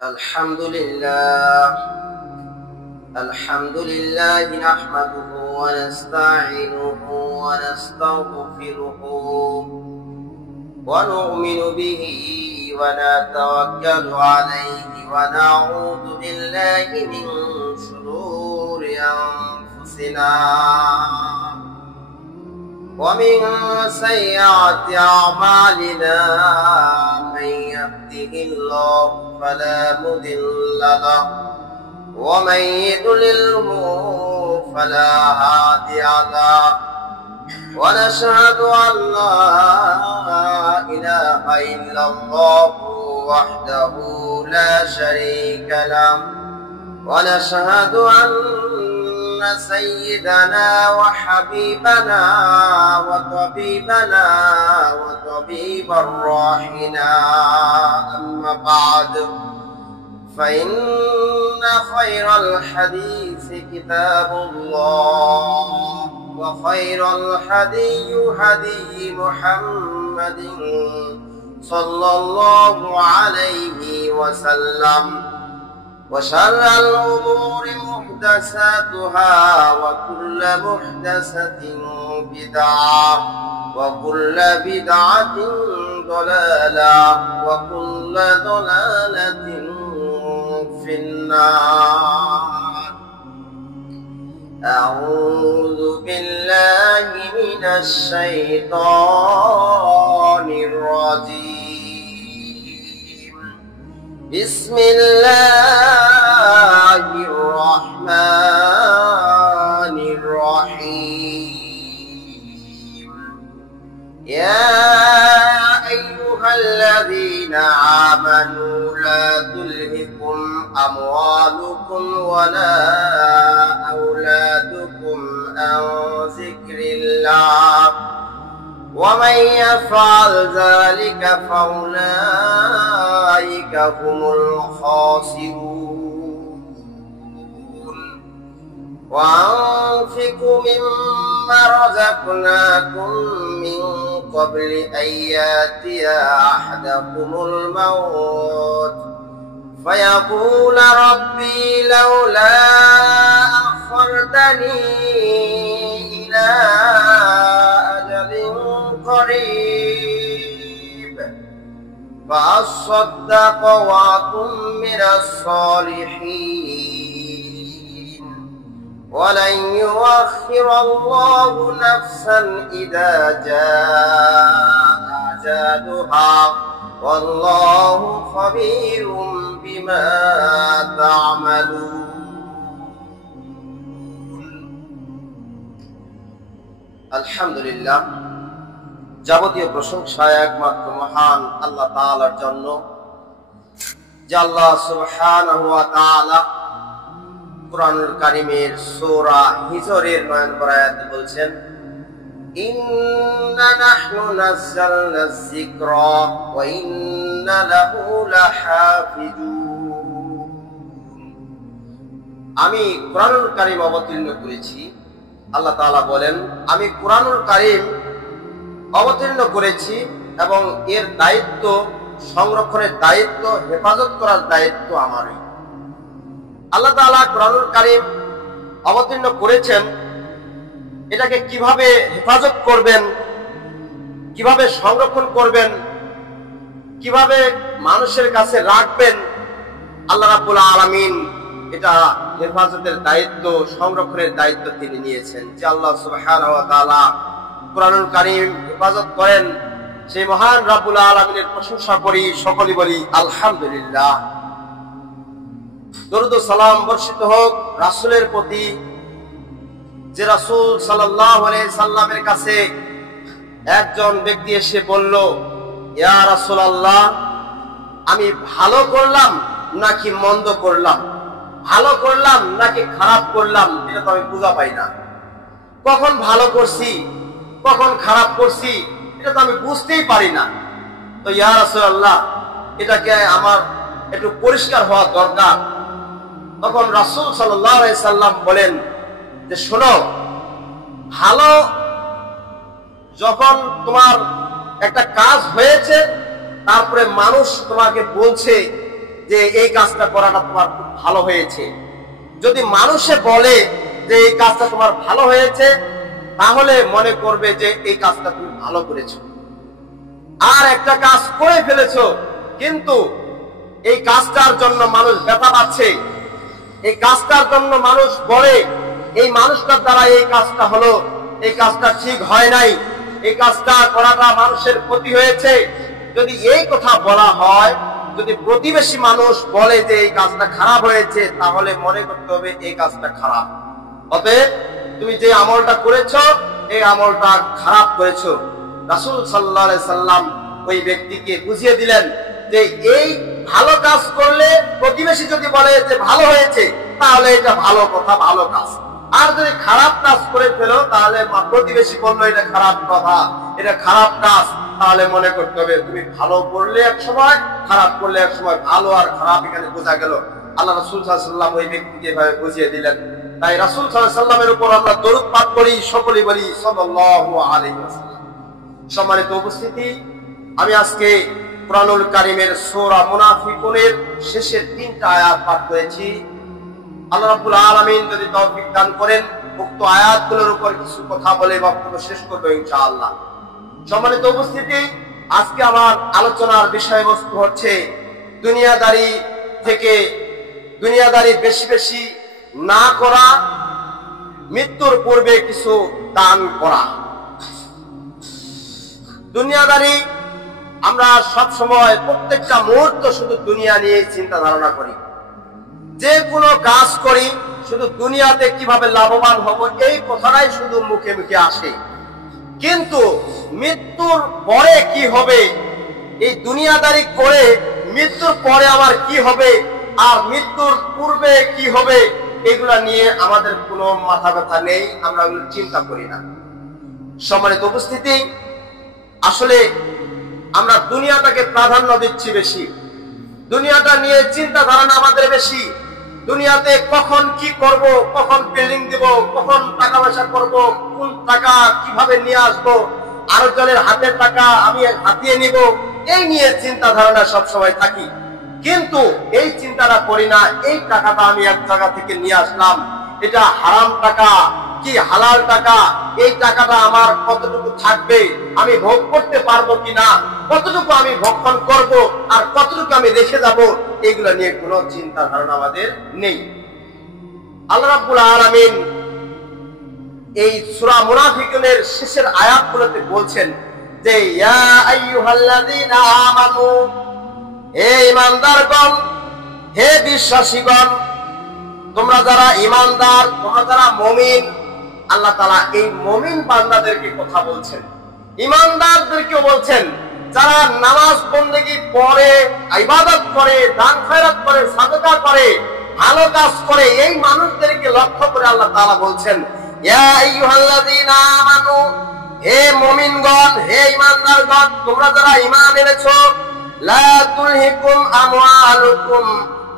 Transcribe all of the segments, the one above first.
الحمد لله نحمده ونستعينه ونستغفره ونؤمن به ونتوكل عليه ونعوذ بالله من شرور أنفسنا ومن سيئات أعمالنا من يهده الله فلا مضل له ومن يضلله فلا هادي له ونشهد أن لا إله إلا الله وحده لا شريك له ونشهد أن سيدنا وحبيبنا وطبيب الراحنا أما بعد فإن خير الحديث كتاب الله وخير الهدي هدي محمد صلى الله عليه وسلم وشر الأمور محدثاتها وكل محدثة بدعة وكل بدعة ضلالة وكل ضلالة في النار. أعوذ بالله من الشيطان الرجيم. بسم الله الرحمن الرحيم. يا أيها الذين آمنوا لا تلهكم أموالكم ولا أولادكم عن ذكر الله ومن يفعل ذلك فأولئك هم الخاسرون. وأنفقوا مما رزقناكم من قبل أن يأتي أحدكم الموت فيقول ربي لولا أخرتني إلى أجل قريب فأصدق وأكن من الصالحين ولن يؤخر الله نفسا إذا جاء أجلها والله خبير بما تعملون. আলহামদুলিল্লাহ, যাবতীয় প্রশংসা একমাত্র মহান আল্লাহ তাআলার জন্য, যে আল্লাহ সুবহানাহু ওয়া তাআলা কুরআনুল কারীমের সূরা হিজরের 9 নম্বর আয়াতে বলছেন, ইন্না নাহনু নাযালনায যিকরা ওয়া ইন্না লাহু লাহাফিজুন। আমি কুরআনুল কারীম অবতীর্ণ করেছি। আল্লাহ তাআলা বলেন, আমি কুরআনুল কারীম অবতীর্ণ করেছি এবং এর দায়িত্ব, সংরক্ষণের দায়িত্ব, হেফাজত করার দায়িত্ব আমারই। আল্লাহ তাআলা কুরআনুল কারীম অবতীর্ণ করেছেন, এটাকে কিভাবে হেফাজত করবেন, কিভাবে সংরক্ষণ করবেন, কিভাবে মানুষের কাছে রাখবেন, আল্লাহ রাব্বুল আলামিন এটা হেফাজতের দায়িত্ব, সংরক্ষণের দায়িত্ব তিনি নিয়েছেন। যে আল্লাহ সুবহানাহু ওয়া তাআলা কুরআনুল কারীম হেফাজত করেন, সেই মহান রাব্বুল আলামিনের প্রশংসা করি, সকলেই বলি আলহামদুলিল্লাহ। দরুদ ও সালাম বর্ষিত হোক রাসূলের প্রতি, যে রাসূল সাল্লাল্লাহু আলাইহি সাল্লামের কাছে একজন ব্যক্তি এসে বলল, ইয়া রাসূলুল্লাহ, আমি ভালো করলাম নাকি মন্দ করলাম, ভালো করলাম নাকি খারাপ করলাম, এটা তো আমি বুঝা পাই না। কখন ভালো করছি কখন খারাপ করছি এটা তো আমি বুঝতেই পারি না। তো ইয়া রাসূলুল্লাহ, এটাকে আমার একটু পরিষ্কার হওয়া দরকার। তখন রাসূল সাল্লাল্লাহু আলাইহি সাল্লাম বলেন যে, শোনো, ভালো যখন তোমার একটা কাজ হয়েছে তারপরে মানুষ তোমাকে বলছে যে এই কাজটা করাটা তোমার খুব ভালো হয়েছে। যদি মানুষে বলে যে এই কাজটা তোমার ভালো হয়েছে, তাহলে মনে করবে যে এই কাজটা তুমি ভালো করেছো। আর একটা কাজ করে ফেলেছো, কিন্তু এই কাজটার জন্য মানুষ ব্যথা পাচ্ছে, এই কাজটার জন্য মানুষ বলে এই মানুষটার দ্বারা এই কাজটা হলো, এই কাজটা ঠিক হয় নাই, এই কাজটা করাটা মানুষের ক্ষতি হয়েছে। যদি এই কথা বলা হয়, যদি প্রতিবেশী মানুষ বলে যে এই কাজটা খারাপ হয়েছে, তাহলে মনে করতে হবে এই কাজটা খারাপ। অতএব তুমি যে আমলটা করেছো, এই আমলটা খারাপ করেছো। রাসূল সাল্লাল্লাহু আলাইহি সাল্লাম ওই ব্যক্তিকে বুঝিয়ে দিলেন যে এই ভালো কাজ করলে প্রতিবেশী যদি বলে যে ভালো হয়েছে, তাহলে এটা ভালো কথা, ভালো কাজ। আর যদি খারাপ কাজ করে ফেলো, তাহলে প্রতিবেশী বললো এটা খারাপ কথা, এটা খারাপ কাজ, তাহলে মনে করতে হবে তুমি ভালো করলে এক সময়, খারাপ করলে এক সময়। ভালো আর খারাপ এখানে বোঝা গেল। আল্লাহ রাসূল সাল্লাল্লাহু আলাইহি সাল্লাম ওই ব্যক্তিকে এভাবে বুঝিয়ে দিলেন। তাই রাসূল সাল্লাল্লাহু আলাইহি সাল্লামের উপর আমরা দরুদ পাঠ করি, সকলেই বলি সাল্লাল্লাহু আলাইহি ওয়াসাল্লাম। সম্মানিত উপস্থিতি, আমি আজকে কুরআনুল কারীমের সূরা মুনাফিকুনের শেষের 3টা আয়াত পাঠ করেছি। আল্লাহ রাব্বুল আলামিন যদি তৌফিক দান করেন, উক্ত আয়াতগুলোর উপর কিছু কথা বলে বক্তব্য শেষ করব ইনশাআল্লাহ। সম্মানিত উপস্থিতি, আজকে আমার আলোচনার বিষয়বস্তু হচ্ছে দুনিয়াদারি বেশি বেশি না করা, মৃত্যুর পূর্বে কিছু দান করা। দুনিয়াদারি, আমরা সব সময় প্রত্যেকটা মুহূর্ত শুধু দুনিয়া নিয়ে চিন্তা ধারণা করি। যে কোনো কাজ করি শুধু দুনিয়াতে কিভাবে লাভবান হব, এই কথাটাই শুধু মুখে মুখে আসে। কিন্তু মৃত্যুর পরে কি হবে, এই দুনিয়াদারি করে মৃত্যুর পরে আমার কি হবে, আর মৃত্যুর পূর্বে কি হবে, এগুলা নিয়ে আমাদের কোনো মাথা ব্যথা নেই, আমরা এগুলো চিন্তা করি না। সম্মানিত উপস্থিতি, আসলে আমরা দুনিয়াটাকে প্রাধান্য দিচ্ছি বেশি, দুনিয়াটা নিয়ে চিন্তা ধারণা আমাদের বেশি। দুনিয়াতে কখন কি করব, কখন বিল্ডিং দেব, কখন টাকা পয়সা করব, কোন টাকা কিভাবে নিয়ে আসবো, আরেকজনের হাতের টাকা আমি হাতিয়ে নিব, এই নিয়ে চিন্তা ধারণা সবসময় থাকি। কিন্তু এই চিন্তাটা করি না, এই টাকাটা আমি এক জায়গা থেকে নিয়ে আসলাম, এটা হারাম টাকা কি হালাল টাকা, এই টাকাটা আমার কতটুকু থাকবে, আমি ভোগ করতে পারবো কিনা, কতটুকু আমি ভক্ষণ করব, আর কতটুকু আমি রেখে যাব, এগুলো নিয়ে কোনো চিন্তা ধারণা আমাদের নেই। আল্লাহ রাব্বুল আলামিন এই সূরা মুনাফিকুনের শেষের আয়াতগুলোতে বলছেন যে ইয়া আইয়ুহাল্লাযীনা আমানু, হে ঈমানদারগণ, হে বিশ্বাসীগণ, তোমরা যারা ঈমানদার, তোমরা যারা মুমিন। আল্লাহ তাআলা এই মুমিন বান্দাদেরকে কথা বলছেন, ঈমানদারদেরকেও বলছেন, যারা নামাজ বন্দেগী পড়ে, ইবাদত করে, দান খয়রাত করে, সাদকা করে, ভালো কাজ করে, এই মানুষদেরকে লক্ষ্য করে আল্লাহ তাআলা বলছেন ইয়া আইয়ুহাল্লাযীনা আমানু, হে মুমিনগণ, হে ঈমানদারগণ, তোমরা যারা ঈমান এনেছো, লা তুলহিকুম আমওয়ালুকুম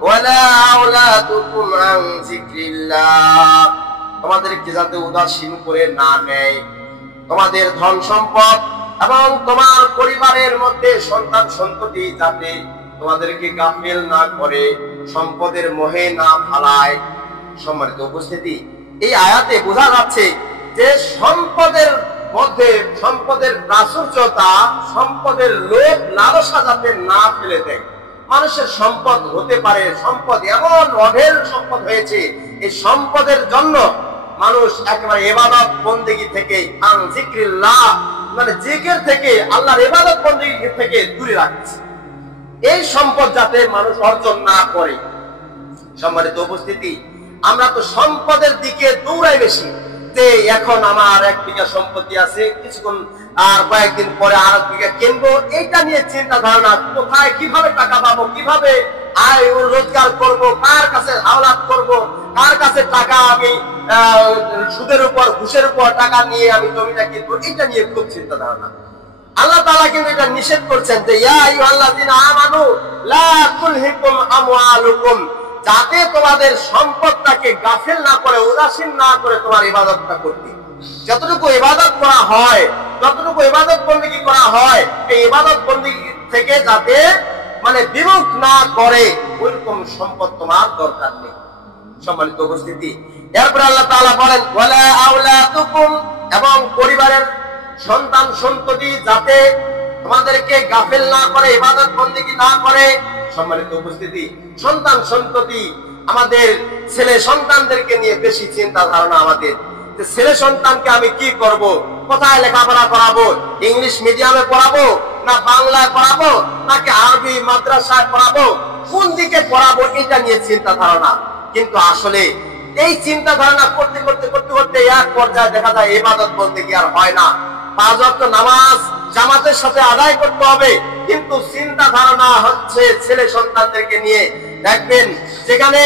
ওয়ালা আওলাদুকুম আন যিকরিল্লাহ, তোমাদেরকে যাতে উদাসীন করে না নেয়, তোমাদের ধন সম্পদ এবং তোমার পরিবারের মধ্যে সন্তান সন্ততি যাতে তোমাদেরকে গাফিল না করে, সম্পদের মোহে না ফালায়। সম্মানিত উপস্থিতি, এই আয়াতে বোঝা যাচ্ছে যে সম্পদের মধ্যে সম্পদের প্রাচুর্যতা, সম্পদের লোভ লালসা যাতে না ফেলে দেয়। মানুষের সম্পদ হতে পারে, সম্পদ এমন অঢেল সম্পদ হয়েছে, এই সম্পদের জন্য মানুষ একেবারে ইবাদত বন্দেগী থেকে, আন যিকরিল্লাহ মানে জিকির থেকে, আল্লাহর ইবাদত বন্দেগী থেকে দূরে রাখছে, এই সম্পদ যাতে মানুষ অর্জন না করে। সম্মানিত উপস্থিতি, আমরা তো সম্পদের দিকে দৌড়াই বেশি, যে এখন আমার 1 বিঘা সম্পত্তি আছে, কিছুক্ষণ আর কয়েকদিন পরে আর 1 বিঘা কিনবো, এইটা নিয়ে চিন্তা ধারণা, কোথায় কিভাবে টাকা পাবো, কিভাবে আয় রোজগার করব, কার কাছে হাওলাত করব, কার কাছে টাকা আমি সুদের উপর ঘুষের উপর টাকা নিয়ে আমি জমিটা কিনবো, এটা নিয়ে খুব চিন্তা ধারণা। আল্লাহ তাআলা কিন্তু এটা নিষেধ করছেন যে ইয়া আইয়ুহাল্লাযীনা আমানু লা তুলহিকুম আমওয়ালুকুম, যাতে তোমাদের সম্পদটাকে গাফিল না করে, উদাসীন না করে তোমার ইবাদতটা করতে। যতটুকু ইবাদত করা হয়, যতটুকু ইবাদত বন্দেগী করা হয়, এই ইবাদত বন্দেগী থেকে যাতে মানে বিমুখ না করে ওইরকম সম্পদ তোমার দরকার নেই। সম্মানিত উপস্থিতি, এরপরে আল্লাহ তাআলা বলেন ওয়ালা আওলাদুকুম, এবং পরিবারের সন্তান সন্ততি যাতে তোমাদেরকে গাফেল না করে, ইবাদত বন্দেগী না করে। সম্মানিত উপস্থিতি, সন্তান সন্ততি, আমাদের ছেলে সন্তানদেরকে নিয়ে বেশি চিন্তা ধারণা আমাদের, যে ছেলে সন্তানকে আমি কি করব, কোথায় লেখাপড়া করাবো, ইংলিশ মিডিয়ামে পড়াবো না বাংলায় পড়াবো নাকি আরবি মাদ্রাসায় পড়াবো, কোন দিকে পড়াবো, এটা নিয়ে চিন্তা ধারণা। কিন্তু আসলে এই চিন্তা ধারণা করতে করতে করতে করতে এক পর্যায়ে দেখা যায় ইবাদত বন্দেগী আর হয় না। 5 ওয়াক্ত নামাজ জামাতের সাথে আদায় করতে হবে, কিন্তু চিন্তা ধারণা হচ্ছে ছেলে সন্তানদেরকে নিয়ে। দেখবেন যেখানে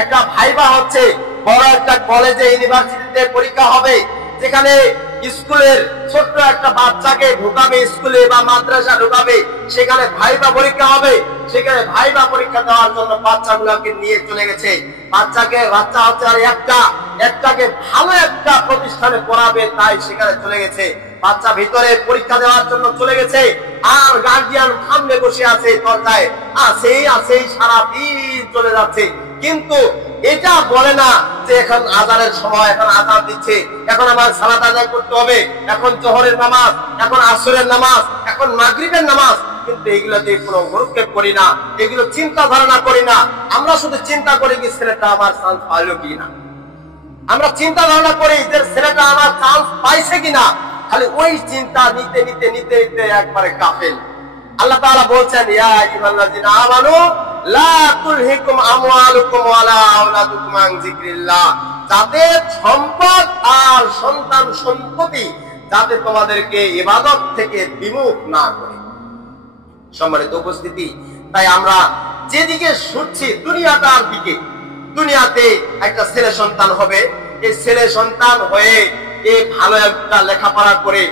একটা ভাইবা হচ্ছে, বড় একটা কলেজে ইউনিভার্সিটিতে পরীক্ষা হবে, যেখানে স্কুলের ছোট্ট একটা বাচ্চাকে ঢুকাবে স্কুলে বা মাদ্রাসা ঢুকাবে, সেখানে ভাইবা পরীক্ষা হবে। সেখানে ভাইবা পরীক্ষা দেওয়ার জন্য বাচ্চাগুলোকে নিয়ে চলে গেছে। বাচ্চা হচ্ছে আর একটাকে ভালো একটা প্রতিষ্ঠানে পড়াবে, তাই সেখানে চলে গেছে। বাচ্চা ভিতরে পরীক্ষা দেওয়ার জন্য চলে গেছে, আর গার্ডিয়ান সামনে বসে আছে দরজায়, আছেই সারা দিন চলে যাচ্ছে। কিন্তু এটা বলে না যে এখন আজানের সময়, এখন আজান দিচ্ছে, এখন আমার সালাত আদায় করতে হবে, এখন জোহরের নামাজ, এখন আসরের নামাজ, এখন মাগরিবের নামাজ। কিন্তু এগুলোতে কোনো গুরুত্ব করি না, এগুলো চিন্তা ধারণা করি না। আমরা শুধু চিন্তা করি কি ছেলেটা আমার চান্স পাইলো কিনা, আমরা চিন্তা ধারণা করি যে ছেলেটা আমার চান্স পাইছে কিনা। খালি ওই চিন্তা নিতে নিতে নিতে নিতে একবারে গাফেল। আল্লাহ তাআলা বলছেন ইয়া আইয়ুহাল্লাযিনা আমানু লা তুলহিকুম আমওয়ালুকুম ওয়ালা আওলাদুকুম আন যিকরিল্লাহ, যাতে সম্পদ আর সন্তান সন্ততি যাতে তোমাদেরকে ইবাদত থেকে বিমুখ না করে। সম্মানিত উপস্থিতি, তাই আমরা যেদিকে ছুটছি দুনিয়াটার দিকে, দুনিয়াতে একটা ছেলে সন্তান হবে, এই ছেলে সন্তান হয়ে এই ভালো একটা লেখাপড়া করে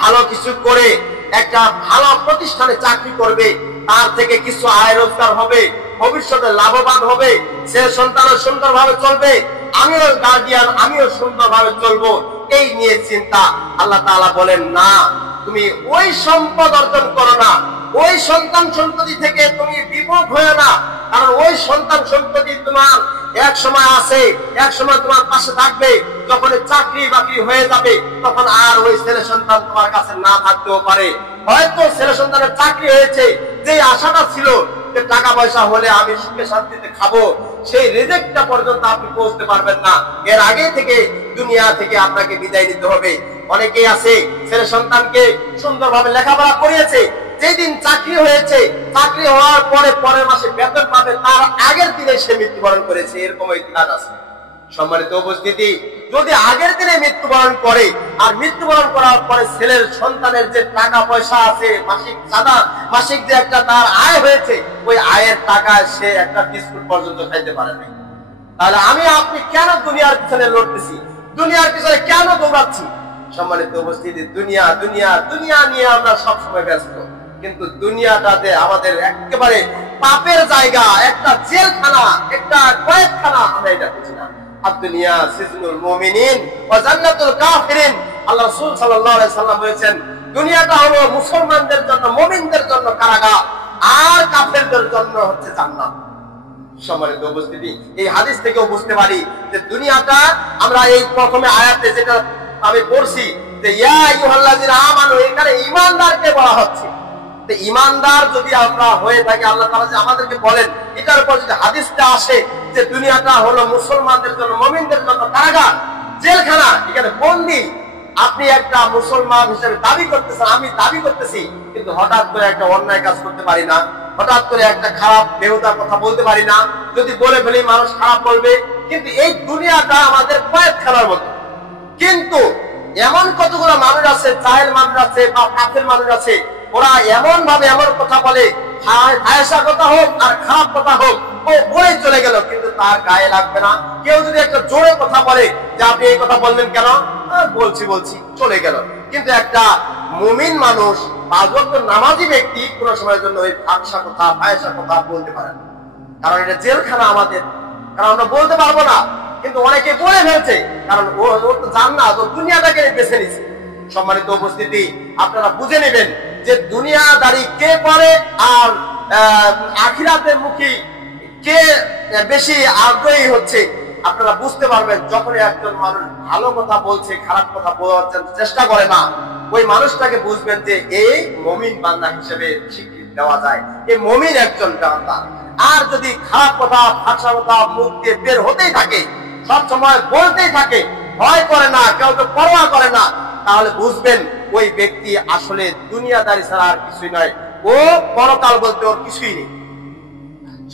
ভালো কিছু করে একটা ভালো প্রতিষ্ঠানে চাকরি করবে, তার থেকে কিছু আয় রোজগার হবে, ভবিষ্যতে লাভবান হবে, ছেলে সন্তানও সুন্দরভাবে চলবে, আমিও গার্ডিয়ান, আমিও সুন্দরভাবে চলবো, এই নিয়ে চিন্তা। আল্লাহ তাআলা বলেন না, তুমি ওই সম্পদ অর্জন করো না, ওই সন্তান সন্ততি থেকে তুমি বিমুখ হয়ে না, কারণ ওই সন্তান সন্ততি তোমার এক সময় আছে, এক সময় তোমার পাশে থাকবে। যখন চাকরি বাকরি হয়ে যাবে তখন আর ওই ছেলে সন্তান তোমার কাছে না থাকতেও পারে। হয়তো ছেলে সন্তানের চাকরি হয়েছে, যে আশাটা ছিল যে টাকা পয়সা হলে আমি সুখে শান্তিতে খাবো, সেই রিজেক্টটা পর্যন্ত আপনি পৌঁছতে পারবেন না। এর আগে থেকে দুনিয়া থেকে আপনাকে বিদায় নিতে হবে। অনেকেই আছে ছেলে সন্তানকে সুন্দরভাবে লেখাপড়া করিয়েছে, যেদিন চাকরি হয়েছে, চাকরি হওয়ার পরে পরের মাসে বেতন পাবে, তার আগের দিনে সে মৃত্যুবরণ করেছে, এরকম ইতিহাস আছে। সম্মানিত উপস্থিতি, যদি আগের দিনে মৃত্যুবরণ করে আর মৃত্যুবরণ করার পরে ছেলের সন্তানের যে টাকা পয়সা আছে, মাসিক যে একটা তার আয় হয়েছে, ওই আয়ের টাকায় সে একটা বিস্কুট পর্যন্ত খাইতে পারে না, তাহলে আমি আপনি কেন দুনিয়ার পিছনে লড়তেছি, দুনিয়ার পিছনে কেন দৌড়াচ্ছি? সম্মানিত উপস্থিতি, দুনিয়া দুনিয়া দুনিয়া নিয়ে আমরা সবসময় ব্যস্ত, কিন্তু দুনিয়াটাতে আমাদের একেবারে পাপের জায়গা, একটা জেলখানা, একটা কয়েদখানা, আমরা এটা বুঝি না। দুনিয়া সিজনুল মুমিনিন ওয়া জান্নাতুল কাফিরিন। আল্লাহ রাসূল সাল্লাল্লাহু আলাইহি সাল্লাম বলেছেন, দুনিয়াটা হলো মুসলমানদের জন্য, মুমিনদের জন্য কারাগার, আর কাফেরদের জন্য হচ্ছে জান্নাত। সম্মানিত উপস্থিতি, এই হাদিস থেকেও বুঝতে পারি যে দুনিয়াটা, আমরা এই প্রথমে আয়াতে যেটা আমি পড়ছি যে ইয়া আইয়ুহাল্লাযিনা আমানু, এখানে ঈমানদারকে বলা হচ্ছে। তো ঈমানদার যদি আমরা হয়ে থাকি, আল্লাহ তাআলা যে আমাদেরকে বলেন, এটার উপর যদি হাদিসটা আসে যে দুনিয়াটা হলো মুসলমানদের জন্য, মুমিনদের জন্য কারাগার, জেলখানা, এখানে বন্দী। আপনি একটা মুসলমান হিসেবে দাবি করতেছেন, আমি দাবি করতেছি, কিন্তু হঠাৎ করে একটা অন্যায় কাজ করতে পারি না, হঠাৎ করে একটা খারাপ বেহুদা কথা বলতে পারি না, যদি বলে ফেলি মানুষ খারাপ বলবে। কিন্তু এই দুনিয়াটা আমাদের কয়েদখানার মতো। কিন্তু এমন কতগুলো মানুষ আছে, জাহেল মানুষ আছে বা কাফের মানুষ আছে, ওরা এমন ভাবে এমন কথা বলে, হায়সা কথা হোক আর খারাপ কথা হোক, ও বলে চলে গেল, কিন্তু তার গায়ে লাগবে না। কেউ যদি একটা জোরে কথা বলে যে আপনি এই কথা বললেন কেন, বলছি চলে গেল। কিন্তু একটা মুমিন মানুষ, 5 ওয়াক্ত নামাজি ব্যক্তি কোন সময়ের জন্য ওই ফাঁকসা কথা, হায়সা কথা বলতে পারে না, কারণ এটা জেলখানা আমাদের, কারণ আমরা বলতে পারবো না। কিন্তু অনেকে বলে ফেলছে, কারণ ও তো জান্নাত, ও দুনিয়াটাকে বেছে নিছে। সম্মানিত উপস্থিতি, আপনারা বুঝে নেবেন যে দুনিয়াদারি কে করে আর আখিরাতের মুখী কে বেশি আগ্রহী হচ্ছে আপনারা বুঝতে পারবেন যখন একজন মানুষ ভালো কথা বলছে, খারাপ কথা বলার চেষ্টা করে না, ওই মানুষটাকে বুঝবেন যে এই মুমিন বান্দা হিসেবে স্বীকৃতি দেওয়া যায়, এই মুমিন একজন বান্দা। আর যদি খারাপ কথা, ফাঁসা কথা মুখ দিয়ে বের হতেই থাকে, সব সময় বলতেই থাকে, ভয় করে না, কাউকে পরোয়া করে না, তাহলে বুঝবেন ওই ব্যক্তি আসলে দুনিয়াদারি ছাড়া আর কিছুই নয়, ও পরকাল বলতে ওর কিছুই নেই।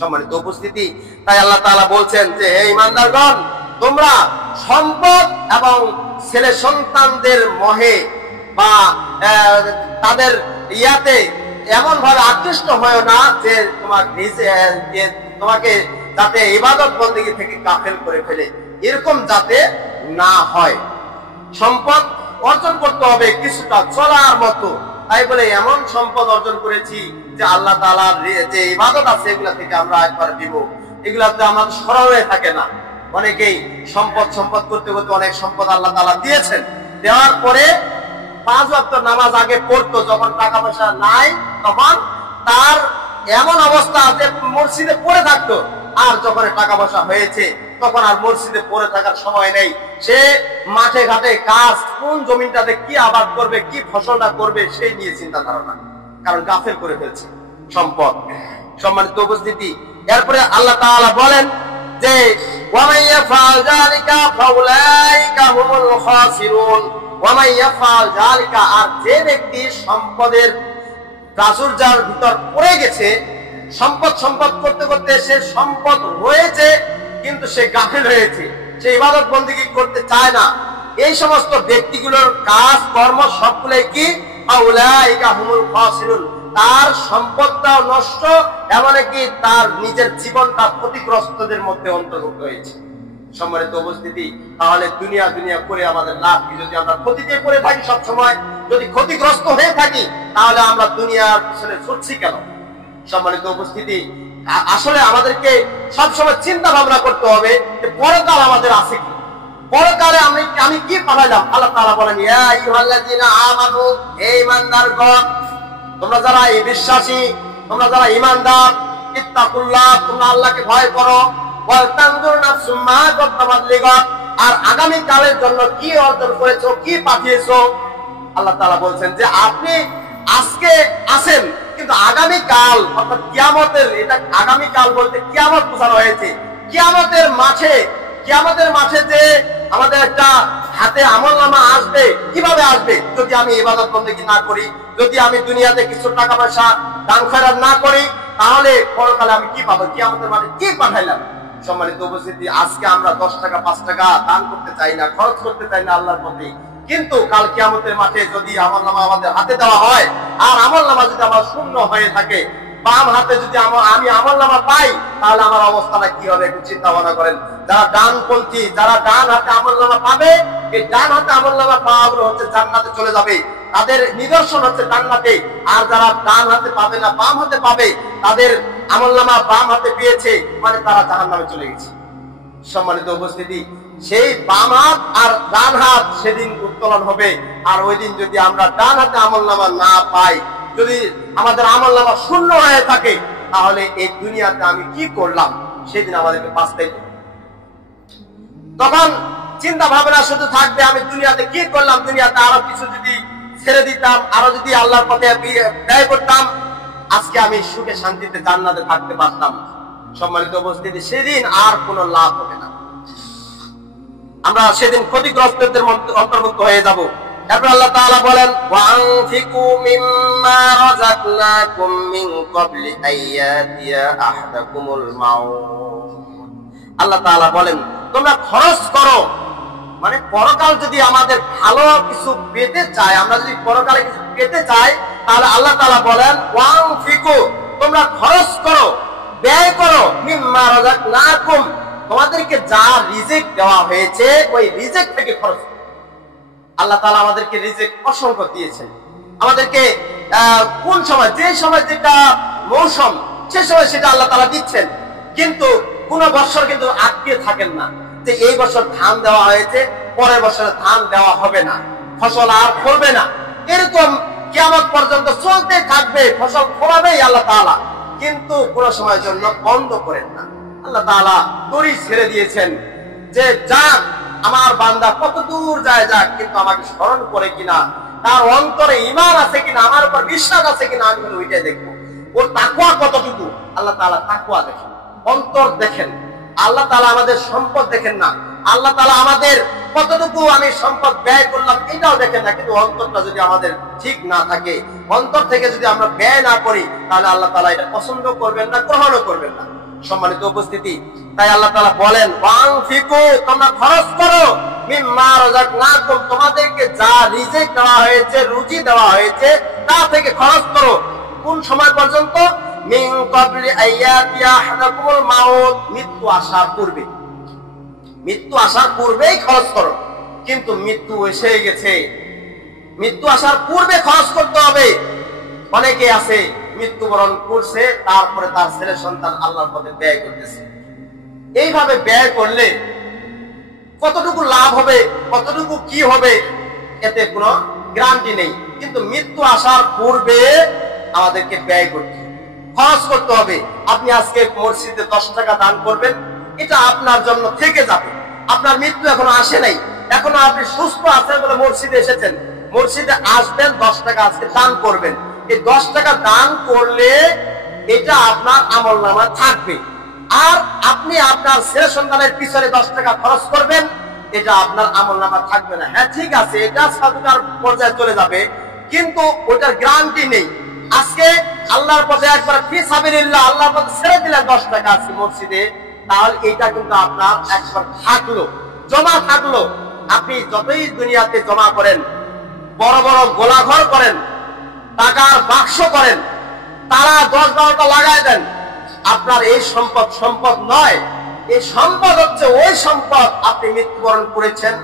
সম্মানিত উপস্থিতি, তাই আল্লাহ তাআলা বলছেন যে হে ঈমানদারগণ, তোমরা সম্পদ এবং ছেলে সন্তানদের মোহে বা তাদের ইয়াতে এমন ভাবে আকৃষ্ট হয় না যে তোমাকে যাতে ইবাদত বন্দেগী থেকে গাফেল করে ফেলে, এরকম যাতে না হয়। সম্পদ অর্জন করতে হবে কিছুটা চলার মতো, তাই বলে এমন সম্পদ অর্জন করেছি যে আল্লাহ তাআলার যে ইবাদত আছে এগুলা থেকে আমরা একবার দিব, এগুলাতে আমাদের স্মরণ হয়ে থাকে না। অনেকেই সম্পদ করতে করতে অনেক সম্পদ আল্লাহ তাআলা দিয়েছেন, দেওয়ার পরে 5 ওয়াক্ত নামাজ আগে পড়তো, যখন টাকা পয়সা নাই তখন তার এমন অবস্থা যে মসজিদে পড়ে থাকতো, আর যখন টাকা পয়সা হয়েছে তখন আর মসজিদে পড়ে থাকার সময় নেই, সে মাঠে ঘাটে কাজ, কোন জমিনটাতে কি আবাদ করবে, কি ফসলটা করবে সেই নিয়ে চিন্তা ধারণা, কারণ গাফেল করে ফেলছে সম্পদ। সম্মানিত উপস্থিতি, এরপরে আল্লাহ তাআলা বলেন যে ওয়া মান ইয়াফআল যালিকা ফাউলাইকা হুমুল খাসিরুন। ওয়া মান ইয়াফআল যালিকা, আর যে ব্যক্তি সম্পদের প্রাচুর্যের ভিতর পড়ে গেছে, সম্পদ করতে করতে সে সম্পদ রয়েছে কিন্তু সে গাফিল হয়েছে, সে ইবাদত বন্দেগী করতে চায় না, এই সমস্ত ব্যক্তিগুলোর কাজ কর্ম সবগুলাই কি ফাউলাইকা হুমুল খাসিরুন, তার সম্পদটাও নষ্ট, এমনকি তার নিজের জীবনটা ক্ষতিগ্রস্তদের মধ্যে অন্তর্ভুক্ত হয়েছে। সম্মানিত উপস্থিতি, তাহলে দুনিয়া করে আমাদের লাভ কি? যদি আমরা ক্ষতিতে পড়ে থাকি সব সময়, যদি ক্ষতিগ্রস্ত হয়ে থাকি, তাহলে আমরা দুনিয়ার পিছনে ছুটছি কেন? সম্মানিত উপস্থিতি, আসলে আমাদেরকে সবসময় চিন্তা ভাবনা করতে হবে যে পরকাল আমাদের আছে কি, পরকালে আমি কি পাঠাইলাম। আল্লাহ তাআলা বলেন ইয়া আইয়ুহাল্লাযীনা আমানু, হে ঈমানদারগণ, তোমরা যারা এই বিশ্বাসী, তোমরা যারা ঈমানদার, ইত্তাকুল্লাহ, তোমরা আল্লাহকে ভয় করো, ওয়াল তানজুর নাফসুম মা কাদ্দামাত লিগাদ, আর আগামী কালের জন্য কি অর্জন করেছো, কি পাঠিয়েছো। আল্লাহ তাআলা বলছেন যে আপনি আজকে আছেন, কিন্তু আগামী কাল অর্থাৎ কিয়ামতের, এটা আগামী কাল বলতে কিয়ামত বোঝানো হয়েছে। কিয়ামতের মাঠে যে আমাদের একটা হাতে আমলনামা আসবে, কিভাবে আসবে? যদি আমি ইবাদত বন্দেগী না করি, যদি আমি দুনিয়াতে কিছু টাকা পয়সা দান খয়রাত না করি, তাহলে পরকালে আমি কি পাবো? কিয়ামতের মাঠে কি পাঠাইলাম? সম্মানিত উপস্থিতি, আজকে আমরা 10 টাকা 5 টাকা দান করতে চাই না, খরচ করতে চাই না আল্লাহর পথে, কিন্তু কাল কিয়ামতের মাঠে যদি আমলনামা আমাদের হাতে দেওয়া হয়, আর আমলনামা যদি আমার শূন্য হয়ে থাকে, বাম হাতে যদি আমি আমলনামা পাই, তাহলে আমার অবস্থাটা কি হবে একটু চিন্তা ভাবনা করেন। যারা ডানপন্থী, যারা ডান হাতে আমলনামা পাবে, এই ডান হাতে আমলনামা পাওয়াগুলো হচ্ছে জান্নাতে চলে যাবে, তাদের নিদর্শন হচ্ছে জান্নাতে। আর যারা ডান হাতে পাবে না, বাম হাতে পাবে, তাদের আমলনামা বাম হাতে পেয়েছে মানে তারা জাহান্নামে চলে গেছে। সম্মানিত উপস্থিতি, সেই বাম হাত আর ডান হাত সেদিন উত্তোলন হবে। আর ওই দিন যদি আমরা ডান হাতে আমলনামা না পাই, যদি আমাদের আমলনামা শূন্য হয়ে থাকে, তাহলে এই দুনিয়াতে আমি কি করলাম সেদিন আমাদেরকে বাঁচতেই হবে। তখন চিন্তা ভাবনা শুধু থাকবে আমি দুনিয়াতে কি করলাম, দুনিয়াতে আরো কিছু যদি ছেড়ে দিতাম, আরো যদি আল্লাহর পথে ব্যয় করতাম, আজকে আমি সুখে শান্তিতে জান্নাতে থাকতে পারতাম। সম্মানিত উপস্থিতি, সেদিন আর কোনো লাভ হবে না, আমরা সেদিন ক্ষতিগ্রস্তদের অন্তর্ভুক্ত হয়ে যাব। এরপর আল্লাহ তাআলা বলেন ওয়ানফিকু মিম্মা রাযাকনাকুম মিন ক্বাবলি আইয়াতিয়া আহাদাকুমুল মাউত। আল্লাহ তাআলা বলেন তোমরা খরচ করো, মানে পরকাল যদি আমাদের ভালো কিছু পেতে চাই, আমরা যদি পরকালে কিছু পেতে চাই, তাহলে আল্লাহ তাআলা বলেন ওয়ানফিকু, তোমরা খরচ করো, ব্যয় করো, মিম্মা রাযাকনাকুম, তোমাদেরকে যা রিজিক দেওয়া হয়েছে ওই রিজিক থেকে খরচ করো। আল্লাহ তাআলা আমাদেরকে রিজিক অসংখ্য দিয়েছেন, আমাদেরকে কোন সময়, যে সময় যেটা মৌসুম, সে সময় সেটা আল্লাহ তাআলা দিচ্ছেন। কিন্তু কোন বছর কিন্তু আটকে থাকেন না যে এই বছর ধান দেওয়া হয়েছে, পরের বছরে ধান দেওয়া হবে না, ফসল আর ফলবে না, এরকম কিয়ামত পর্যন্ত চলতে থাকবে, ফসল ফলাবেই আল্লাহ তাআলা। কিন্তু কোনো সময়ের জন্য বন্ধ করেন না। আল্লাহ তাআলা দড়ি ছেড়ে দিয়েছেন যে যাক, আমার বান্দা কত দূর যায় যাক, কিন্তু আমাকে স্মরণ করে কিনা, তার অন্তরে ঈমান আছে কিনা, আমার উপর বিশ্বাস আছে কিনা, আমি ওইটাই দেখবো। ওর তাকওয়া কতটুকু, আল্লাহ তাআলা তাকওয়া দেখেন, অন্তর দেখেন। আল্লাহ তাআলা আমাদের সম্পদ দেখেন না, আল্লাহ তাআলা আমাদের কতটুকু আমি সম্পদ ব্যয় করলাম এটাও দেখেন না। কিন্তু অন্তরটা যদি আমাদের ঠিক না থাকে, অন্তর থেকে যদি আমরা ব্যয় না করি, তাহলে আল্লাহ তাআলা এটা পছন্দ করবেন না, গ্রহণও করবেন না। সম্মানিত উপস্থিতি, তাই আল্লাহ তাআলা বলেন ওয়ানফিকু, তোমরা খরচ করো, মিম্মা রাযাকনাকুম, তোমাদেরকে যা রিজিক দেওয়া হয়েছে, রুজি দেওয়া হয়েছে, তা থেকে খরচ করো। কোন সময় পর্যন্ত? মিন ক্বাবলি আইয়াতিয়া আহাদাকুমুল মাউত, মৃত্যু আসার পূর্বে। মৃত্যু আসার পূর্বেই খরচ করো। কিন্তু মৃত্যু এসে গেছে, মৃত্যু আসার পূর্বে খরচ করতে হবে। অনেকে আছে মৃত্যুবরণ করছে, তারপরে তার ছেলে সন্তান আল্লাহর পথে ব্যয় করতেছে। এইভাবে ব্যয় করলে কতটুকু লাভ হবে, কতটুকু কি হবে, এতে কোনো গ্যারান্টি নেই। কিন্তু মৃত্যু আসার পূর্বে আমাদেরকে ব্যয় করতে হবে, খরচ করতে হবে। আপনি আজকে মসজিদে 10 টাকা দান করবেন, এটা আপনার জন্য থেকে যাবে। আপনার মৃত্যু এখনো আসে নাই, এখনো আপনি সুস্থ আছেন বলে মসজিদে এসেছেন, মসজিদে আসবেন, 10 টাকা আজকে দান করবেন। এই 10 টাকা দান করলে এটা আপনার আমলনামায় থাকবে। আর আপনি আপনার ছেলে সন্তানের পিছনে 10 টাকা খরচ করবেন, এটা আপনার আমলনামায় থাকবে না। হ্যাঁ ঠিক আছে, এটা সাদকার পর্যায়ে চলে যাবে, কিন্তু ওটার গ্যারান্টি নেই। আজকে আল্লাহর পথে একবার ফি সাবিলিল্লাহ, আল্লাহর পথে ছেড়ে দিলেন 10 টাকা আজকে মসজিদে, তাহলে এটা কিন্তু আপনার একবার থাকলো, জমা থাকলো। আপনি যতই দুনিয়াতে জমা করেন, বড় বড় গোলাঘর করেন, টাকার বাক্স করেন, তারা 10-12টা লাগায় দেন, আপনার এই সম্পদ সম্পদ নয়। এই সম্পদ হচ্ছে ওই সম্পদ আপনি মৃত্যুবরণ করেছেন,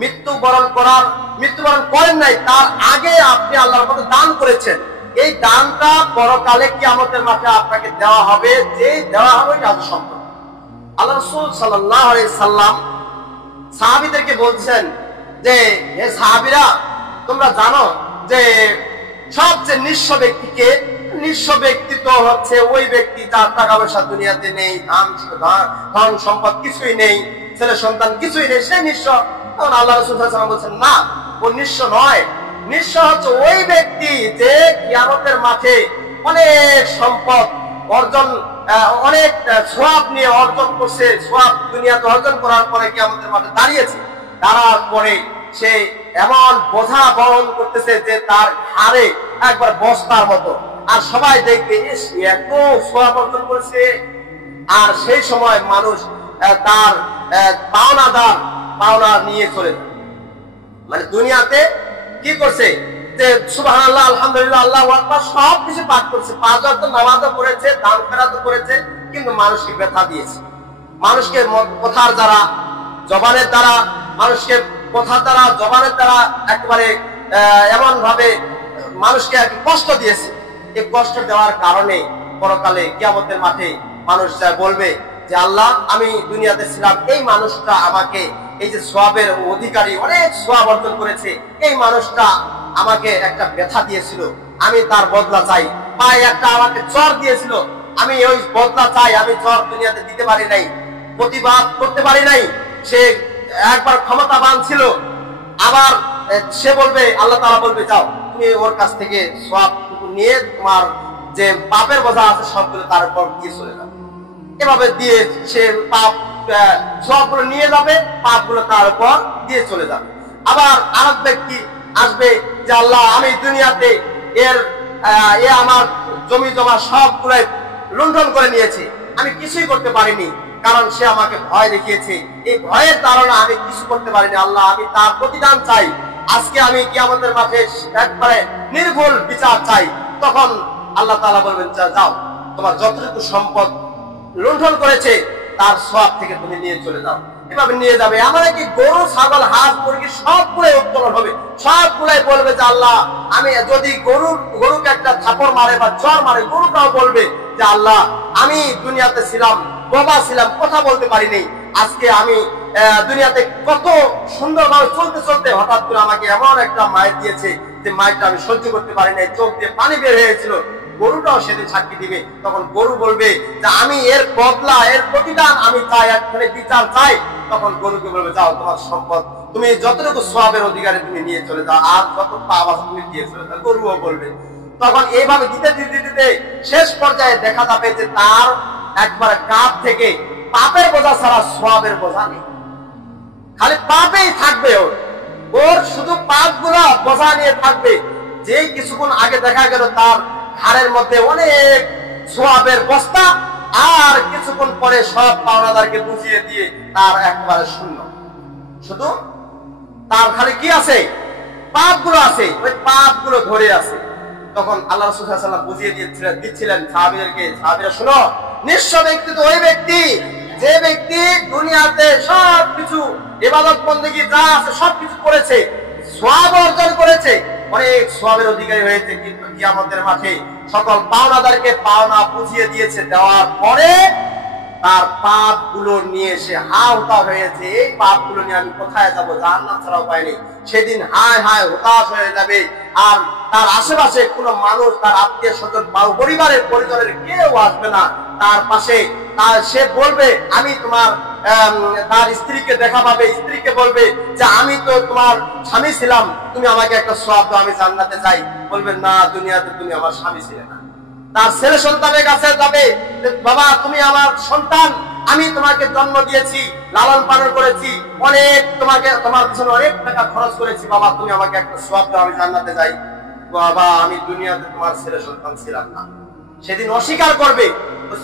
মৃত্যুবরণ করেন নাই, তার আগে আপনি আল্লাহর পথে দান করেছেন। এই দানটা পরকালে কিয়ামতের মাঠে আপনাকে দেওয়া হবে, যে দেওয়া হবে এটা সম্পদ। আল্লাহ রাসূল সাল্লাল্লাহু আলাইহি সাল্লাম সাহাবীদেরকে বলছেন যে হে সাহাবীরা, তোমরা জানো যে সবচেয়ে নিঃস্ব ব্যক্তিকে, নিঃস্ব ব্যক্তি তো হচ্ছে ওই ব্যক্তি যার টাকা পয়সা দুনিয়াতে নেই, ধন সম্পদ কিছুই নেই, ছেলে সন্তান কিছুই নেই, সে নিঃস্ব। তখন আল্লাহ রাসূল সাল্লাল্লাহু আলাইহি ওয়াসাল্লাম বলছেন না, ও নিঃস্ব নয়। নিঃস্ব হচ্ছে ওই ব্যক্তি যে কিয়ামতের মাঠে অনেক সম্পদ অর্জন, অনেক সওয়াব নিয়ে অর্জন করছে, সওয়াব দুনিয়াতে অর্জন করার পরে কিয়ামতের মাঠে দাঁড়িয়েছে, দাঁড়ার পরে সে এমন বোঝা বহন করতেছে যে তার ঘাড়ে একবার বস্তার মতো, আর সবাই দেখবে এত সওয়াব অর্জন করেছে। আর সেই সময় মানুষ তার পাওনা নিয়ে চলে যায়। মানে দুনিয়াতে কি করছে যে সুবহানাল্লাহ, আলহামদুলিল্লাহ, আল্লাহু আকবার সব কিছু পাঠ করছে, 5 ওয়াক্ত নামাজও পড়েছে, দান খয়রাতও করেছে, কিন্তু মানুষকে ব্যথা দিয়েছে। মানুষকে কথার দ্বারা, জবানের দ্বারা, মানুষকে কথার দ্বারা, জবানের দ্বারা একেবারে এমন ভাবে মানুষকে কষ্ট দিয়েছে। এই কষ্ট দেওয়ার কারণে পরকালে কিয়ামতের মাঠে মানুষ যা বলবে যে আল্লাহ, আমি দুনিয়াতে ছিলাম, এই মানুষটা আমাকে, এই যে সওয়াবের অধিকারী, অনেক সওয়াব অর্জন করেছে, এই মানুষটা আমাকে একটা ব্যথা দিয়েছিল, আমি তার বদলা চাই। পায়ে একটা আমাকে চর দিয়েছিল, আমি ওই বদলা চাই। আমি চর দুনিয়াতে দিতে পারি নাই, প্রতিবাদ করতে পারি নাই। সে একবার ক্ষমতাবান ছিল, আবার সে বলবে, আল্লাহ তাআলা বলবে যাও তুমি ওর কাছ থেকে সওয়াবটুকু নিয়ে তোমার যে পাপের বোঝা আছে সবগুলো তার উপর দিয়ে চলে যাবে। এভাবে দিয়ে সে পাপ সবগুলো নিয়ে যাবে, পাপগুলো তার উপর দিয়ে চলে যাবে। আবার আরেক ব্যক্তি আসবে যে আল্লাহ, আমি দুনিয়াতে এ আমার জমি জমা সবগুলো লুণ্ঠন করে নিয়েছে, আমি কিছুই করতে পারিনি, কারণ সে আমাকে ভয় দেখিয়েছে, এই ভয়ের কারণে আমি কিছু করতে পারিনি। আল্লাহ, আমি তার প্রতিদান চাই, আজকে আমি কিয়ামতের মাঠে একবারে নির্ভুল বিচার চাই। তখন আল্লাহ তাআলা বলবেন যাও, তোমার যতটুকু সম্পদ লুণ্ঠন করেছে তার সওয়াব থেকে তুমি নিয়ে চলে যাও। এভাবে নিয়ে যাবে। আমার কি গরু, ছাগল, হাঁস, মুরগি সবগুলাই উত্তোলন হবে, সবগুলাই বলবে যে আল্লাহ, আমি যদি গরুকে একটা থাপড় মারে বা চর মারে, গরুটাও বলবে যে আল্লাহ, আমি দুনিয়াতে ছিলাম, বোবা ছিলাম, কথা বলতে পারিনি, আজকে আমি দুনিয়াতে কত সুন্দরভাবে চলতে চলতে হঠাৎ করে আমাকে এমন একটা মায়ের দিয়েছে যে মায়েরটা আমি সহ্য করতে পারি নাই, চোখ দিয়ে পানি বের হয়েছিল, গরুটাও সেদিন সাক্ষী দিবে। তখন গরু বলবে যে আমি এর বদলা, এর প্রতিদান আমি চাই, এখানে বিচার চাই। তখন গরুকে বলবে যাও, তোমার সম্পদ তুমি যতটুকু সওয়াবের অধিকারে তুমি নিয়ে চলে যাও, আর যত পাপ আছে তুমি দিয়ে চলে যাও। গরুও বলবে। তখন এইভাবে দিতে দিতে দিতে শেষ পর্যায়ে দেখা যাবে যে তার একবারে কাঁধ থেকে পাপের বোঝা ছাড়া সওয়াবের বোঝা নেই, খালি পাপেই থাকবে। ওর শুধু পাপগুলো বোঝা নিয়ে থাকবে। যে কিছুক্ষণ আগে দেখা গেল তার ঘাড়ের মধ্যে অনেক সওয়াবের বস্তা, আর কিছুক্ষণ পরে সব পাওনাদারকে বুঝিয়ে দিয়ে তার একবারে শূন্য, শুধু তার খালি কি আছে, পাপগুলো আছে, ওই পাপগুলো ধরে আছে। তখন আল্লাহ রাসূল সাল্লাল্লাহু আলাইহি ওয়াসাল্লাম বুঝিয়ে দিচ্ছিলেন সাহাবীদেরকে, সাহাবীরা শুনো, নিঃস্ব ব্যক্তি তো ওই ব্যক্তি যে ব্যক্তি দুনিয়াতে সবকিছু ইবাদত বন্দেগী যা আছে সবকিছু করেছে, সওয়াব অর্জন করেছে, অনেক সওয়াবের অধিকারী হয়েছে, কিন্তু কিয়ামতের মাঠে সকল পাওনাদারকে পাওনা বুঝিয়ে দিয়েছে। দেওয়ার পরে তার পাপগুলো নিয়ে সে হাহুতাশ হয়েছে, এই পাপগুলো নিয়ে আমি কোথায় যাবো, জান্নাত ছাড়া উপায় নেই। সেদিন হায় হায় হতাশ হয়ে যাবে। আর তার আশেপাশে কোনো মানুষ, তার আত্মীয় স্বজন বা পরিবারের পরিজনের কেউ আসবে না তার পাশে। সে বলবে আমি তোমার, তার স্ত্রীকে দেখা পাবে, স্ত্রীকে বলবে যে আমি তো তোমার স্বামী ছিলাম, তুমি আমাকে একটা সওয়াব দাও, আমি জান্নাতে যাই। বলবে না, দুনিয়াতে তুমি আমার স্বামী ছিলে না। তার ছেলে সন্তানের কাছে যাবে, বাবা তুমি আমার সন্তান, আমি তোমাকে জন্ম দিয়েছি, লালন পালন করেছি, অনেক তোমাকে, তোমার পিছনে অনেক টাকা খরচ করেছি, বাবা তুমি আমাকে একটা সওয়াব দাও, আমি জান্নাতে যাই। বাবা আমি দুনিয়াতে তোমার ছেলে সন্তান ছিলাম না। সেদিন অস্বীকার করবে।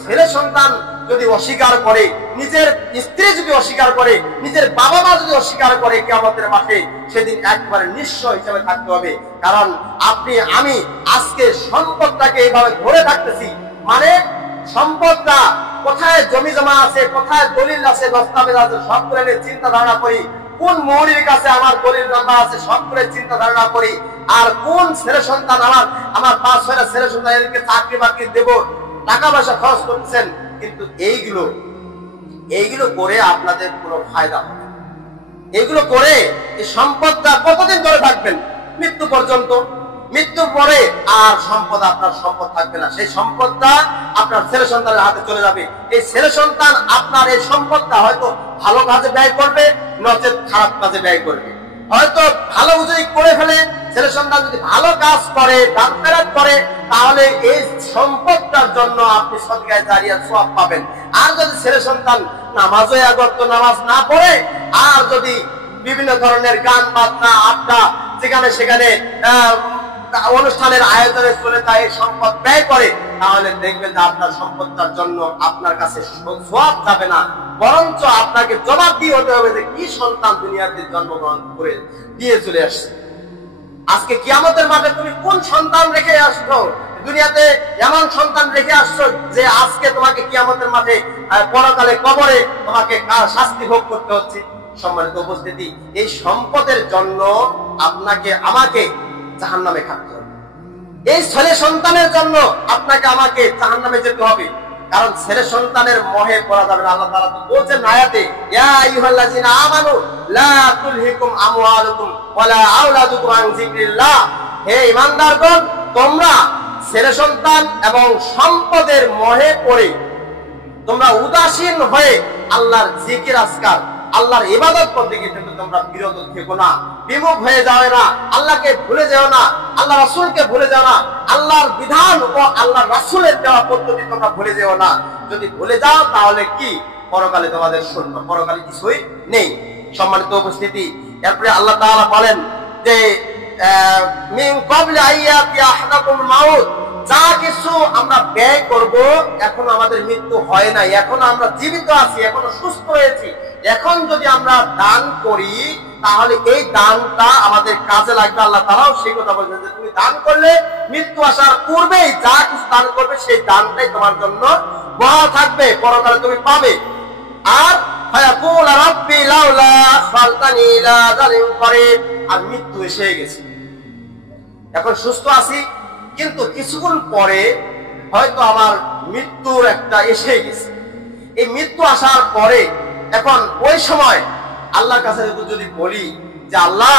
ছেলে সন্তান যদি অস্বীকার করে, নিজের স্ত্রী যদি অস্বীকার করে, নিজের বাবা মা যদি অস্বীকার করে, কিয়ামতের মাঠে সেদিন একবারে নিঃস্ব হিসেবে থাকতে হবে। কারণ আপনি আমি আজকে সম্পদটাকে এইভাবে ধরে থাকতেছি, মানে সম্পদটা কোথায় জমি জমা আছে, কোথায় দলিল আছে, দস্তাবেজ আছে, সব করে চিন্তা ধারণা করি। কোন মৌলির কাছে আমার দলিল নাম্বার আছে, সব করে চিন্তা ধারণা করি। আর কোন ছেলে সন্তান আমার 5-6টা ছেলে সন্তান, এদেরকে চাকরি বাকরি দেবো, টাকা পয়সা খরচ করতেছেন, কিন্তু এইগুলো করে আপনাদের কোনো ফায়দা হবে না। এইগুলো করে এই সম্পদটা কতদিন ধরে থাকবেন? মৃত্যু পর্যন্ত। মৃত্যুর পরে আর সম্পদ আপনার সম্পদ থাকবে না। সেই সম্পদটা আপনার ছেলে সন্তানের হাতে চলে যাবে। এই ছেলে সন্তান আপনার এই সম্পদটা হয়তো ভালো কাজে ব্যয় করবে, নচেত খারাপ কাজে ব্যয় করবে। হয়তো ভালো যদি করে ফেলে, ছেলে সন্তান যদি ভালো কাজ করে, দান খয়রাত করে, তাহলে এই সম্পদটার জন্য আপনি সদকায়ে জারিয়া সওয়াব পাবেন। আর যদি ছেলে সন্তান নামাজে আগত নামাজ না পড়ে, আর যদি বিভিন্ন ধরনের গান বাজনা আড্ডা যেখানে সেখানে অনুষ্ঠানের আয়োজনে চলে যায়, সম্পদ ব্যয় করে, তাহলে দেখবেন যে আপনার সম্পদটার জন্য আপনার কাছে সওয়াব যাবে না, বরঞ্চ আপনাকে জবাবদিহি হতে হবে যে কি সন্তান দুনিয়াতে জন্মগ্রহণ করে দিয়ে চলে আসছে। আজকে কিয়ামতের মাঠে তুমি কোন সন্তান রেখে আসছো? দুনিয়াতে এমন সন্তান রেখে আসছো যে আজকে তোমাকে কিয়ামতের মাঠে পরকালে কবরে তোমাকে শাস্তি ভোগ করতে হচ্ছে। সম্মানিত উপস্থিতি, এই সম্পদের জন্য আপনাকে আমাকে জাহান্নামে খাটতে হবে। এই ছেলে সন্তানের জন্য আপনাকে আমাকে জাহান্নামে যেতে হবে। কারণ ছেলে সন্তানের মোহে পড়া যাবে না। আল্লাহ তাআলা তো বলেছেন আয়াতে, ইয়া আইয়ুহাল্লাযিনা আমানু লা তুলহিকুম আমওয়ালুকুম ওয়ালা আওলাদুকুম আন যিকরিল্লাহ। হে ঈমানদারগণ, তোমরা ছেলে সন্তান এবং সম্পদের মোহে পড়ে তোমরা উদাসীন হয়ে আল্লাহর জিকির আজকার, আল্লাহর ইবাদত করতে গিয়ে কিন্তু তোমরা বিরত থেকো না, বিমুখ হয়ে যাও না, আল্লাহকে ভুলে যাও না, আল্লাহ রাসূলকে ভুলে যাও না, আল্লাহর বিধান ও আল্লাহর রাসূলের দেওয়া পদ্ধতি তোমরা ভুলে যাও না। যদি ভুলে যাও তাহলে কি পরকালে তোমাদের শূন্য, পরকালে কিছুই নেই। সম্মানিত উপস্থিতি, এরপরে আল্লাহ তাআলা বলেন যে মিন ক্বাবলি আইয়াতি আহদাকুল মাউত, যা কিছু আমরা ব্যয় করব, এখন আমাদের মৃত্যু হয় নাই, এখন আমরা জীবিত আছি, এখনো সুস্থ হয়েছি, এখন যদি আমরা দান করি তাহলে এই দানটা আমাদের কাজে লাগবে। আল্লাহ তাআলাও সেই কথা বলেছেন যে তুমি দান করলে মৃত্যু আসার পূর্বেই যা কিছু দান করবে সেই দানটাই তোমার জন্য বহাল থাকবে, পরকালে তুমি পাবে। আর ফায়াকুল রাব্বি লাউলা আখখারতানি ইলা আজালিন করিব, আর মৃত্যু এসে গেছে, এখন সুস্থ আছি, কিন্তু কিছুক্ষণ পরে হয়তো আমার মৃত্যুর একটা এসে গেছে। এই মৃত্যু আসার পরে এখন ওই সময় আল্লাহর কাছে যদি বলি যে আল্লাহ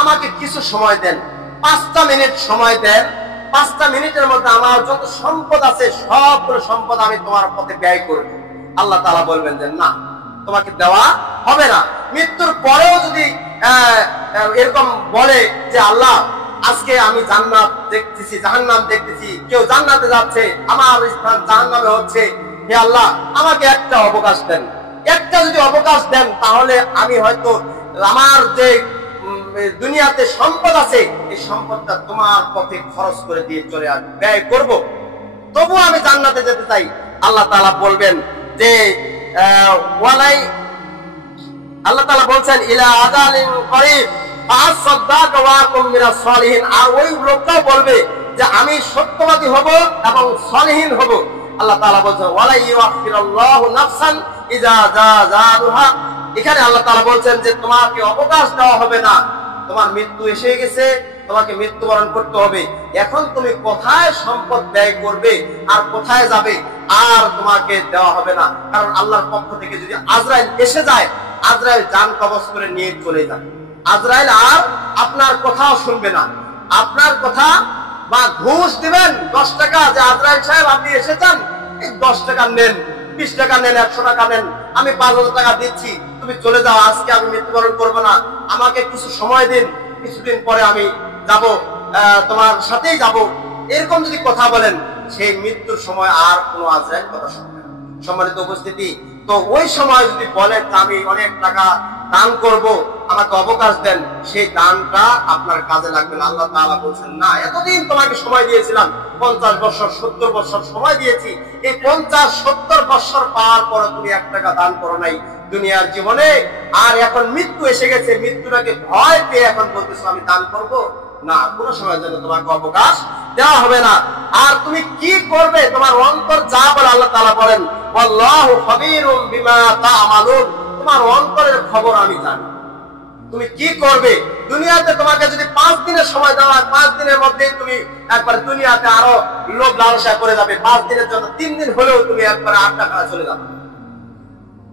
আমাকে কিছু সময় দেন, 5টা মিনিট সময় দেন, 5টা মিনিটের মধ্যে আমার যত সম্পদ আছে সবগুলো সম্পদ আমি তোমার পথে ব্যয় করব। আল্লাহ তাআলা বলবেন যে না, তোমাকে দেওয়া হবে না। মৃত্যুর পরেও যদি এরকম বলে যে আল্লাহ আজকে আমি জান্নাত দেখতেছি, জাহান্নাম দেখতেছি, কেউ জান্নাতে যাচ্ছে, আমার স্থান জাহান্নামে হচ্ছে, হে আল্লাহ আমাকে একটা অবকাশ দেন, একটা যদি অবকাশ দেন তাহলে আমি হয়তো আমার যে দুনিয়াতে সম্পদ আছে এই সম্পদটা তোমার পথে খরচ করে দিয়ে চলে আসবে, ব্যয় করব, তবু আমি জান্নাতে যেতে চাই। আল্লাহ তাআলা বলবেন যে ওয়ালাই, আল্লাহ তাআলা বলছেন ইলা আজালিন করিব ফাসাদদাক ওয়া কুম মিনাস সলিহিন। আর ওই লোকটাও বলবে যে আমি সত্যবাদী হব এবং সলিহিন হব। আল্লাহ তাআলা বলছেন ওয়ালা ইউআখিরুল্লাহু নাফসান ইযা জাযালুহা। এখানে আল্লাহ তাআলা বলছেন যে তোমাকে অবকাশ দেওয়া হবে না, তোমার মৃত্যু এসে গেছে, তোমাকে মৃত্যুবরণ করতে হবে। এখন তুমি কোথায় সম্পদ ব্যয় করবে আর কোথায় যাবে আর তোমাকে দেওয়া হবে না। কারণ আল্লাহর পক্ষ থেকে যদি আজরাইল এসে যায়, আজরাইল জান কবজ করে নিয়ে চলে যাবে। আজরাইল আর আপনার কথাও শুনবে না। আপনার কথা বা ঘুষ দিবেন 10 টাকা, যে আজরাইল সাহেব আপনি এসেছেন, এই 10 টাকা নেন, 20 টাকা নেন, 100 টাকা নেন, আমি 5000 টাকা দিচ্ছি, তুমি চলে যাও, আজকে আমি মৃত্যুবরণ করবো না, আমাকে কিছু সময় দিন, কিছুদিন পরে আমি যাব, তোমার সাথেই যাব। এরকম যদি কথা বলেন, সেই মৃত্যুর সময় আর কোনো আজরাইল কথা শুনবে না। সম্মানিত উপস্থিতি, তো ওই সময় যদি বলেন আমি অনেক টাকা দান করব, আমাকে অবকাশ দেন, সেই দানটা আপনার কাজে লাগবে না। আল্লাহ তাআলা বলছেন না, এতদিন তোমাকে সময় দিয়েছিলাম, 50 বছর 70 বছর সময় দিয়েছি, এই 50-70 বছর পাওয়ার পর তুমি 1 টাকা দান করো নাই দুনিয়ার জীবনে, আর এখন মৃত্যু এসে গেছে, মৃত্যুটাকে ভয় পেয়ে এখন বলতেছো আমি দান করব না। কোনো সময়ের জন্য তোমাকে অবকাশ দেওয়া হবে না। আর তুমি কি করবে, তোমার অন্তর যা বলে, আল্লাহ তাআলা বলেন আল্লাহু খাবীরুম বিমা তা'মালুন, তোমার অন্তরের খবর আমি জানি। তুমি কি করবে দুনিয়াতে, তোমাকে যদি 5 দিনের সময় দেওয়া হয়, 5 দিনের মধ্যে তুমি একবার দুনিয়াতে আরো লোভ লালসা করে যাবে। 5 দিনের জন্য 3 দিন হলেও তুমি একবার আড্ডা খাওয়া চলে যাবে।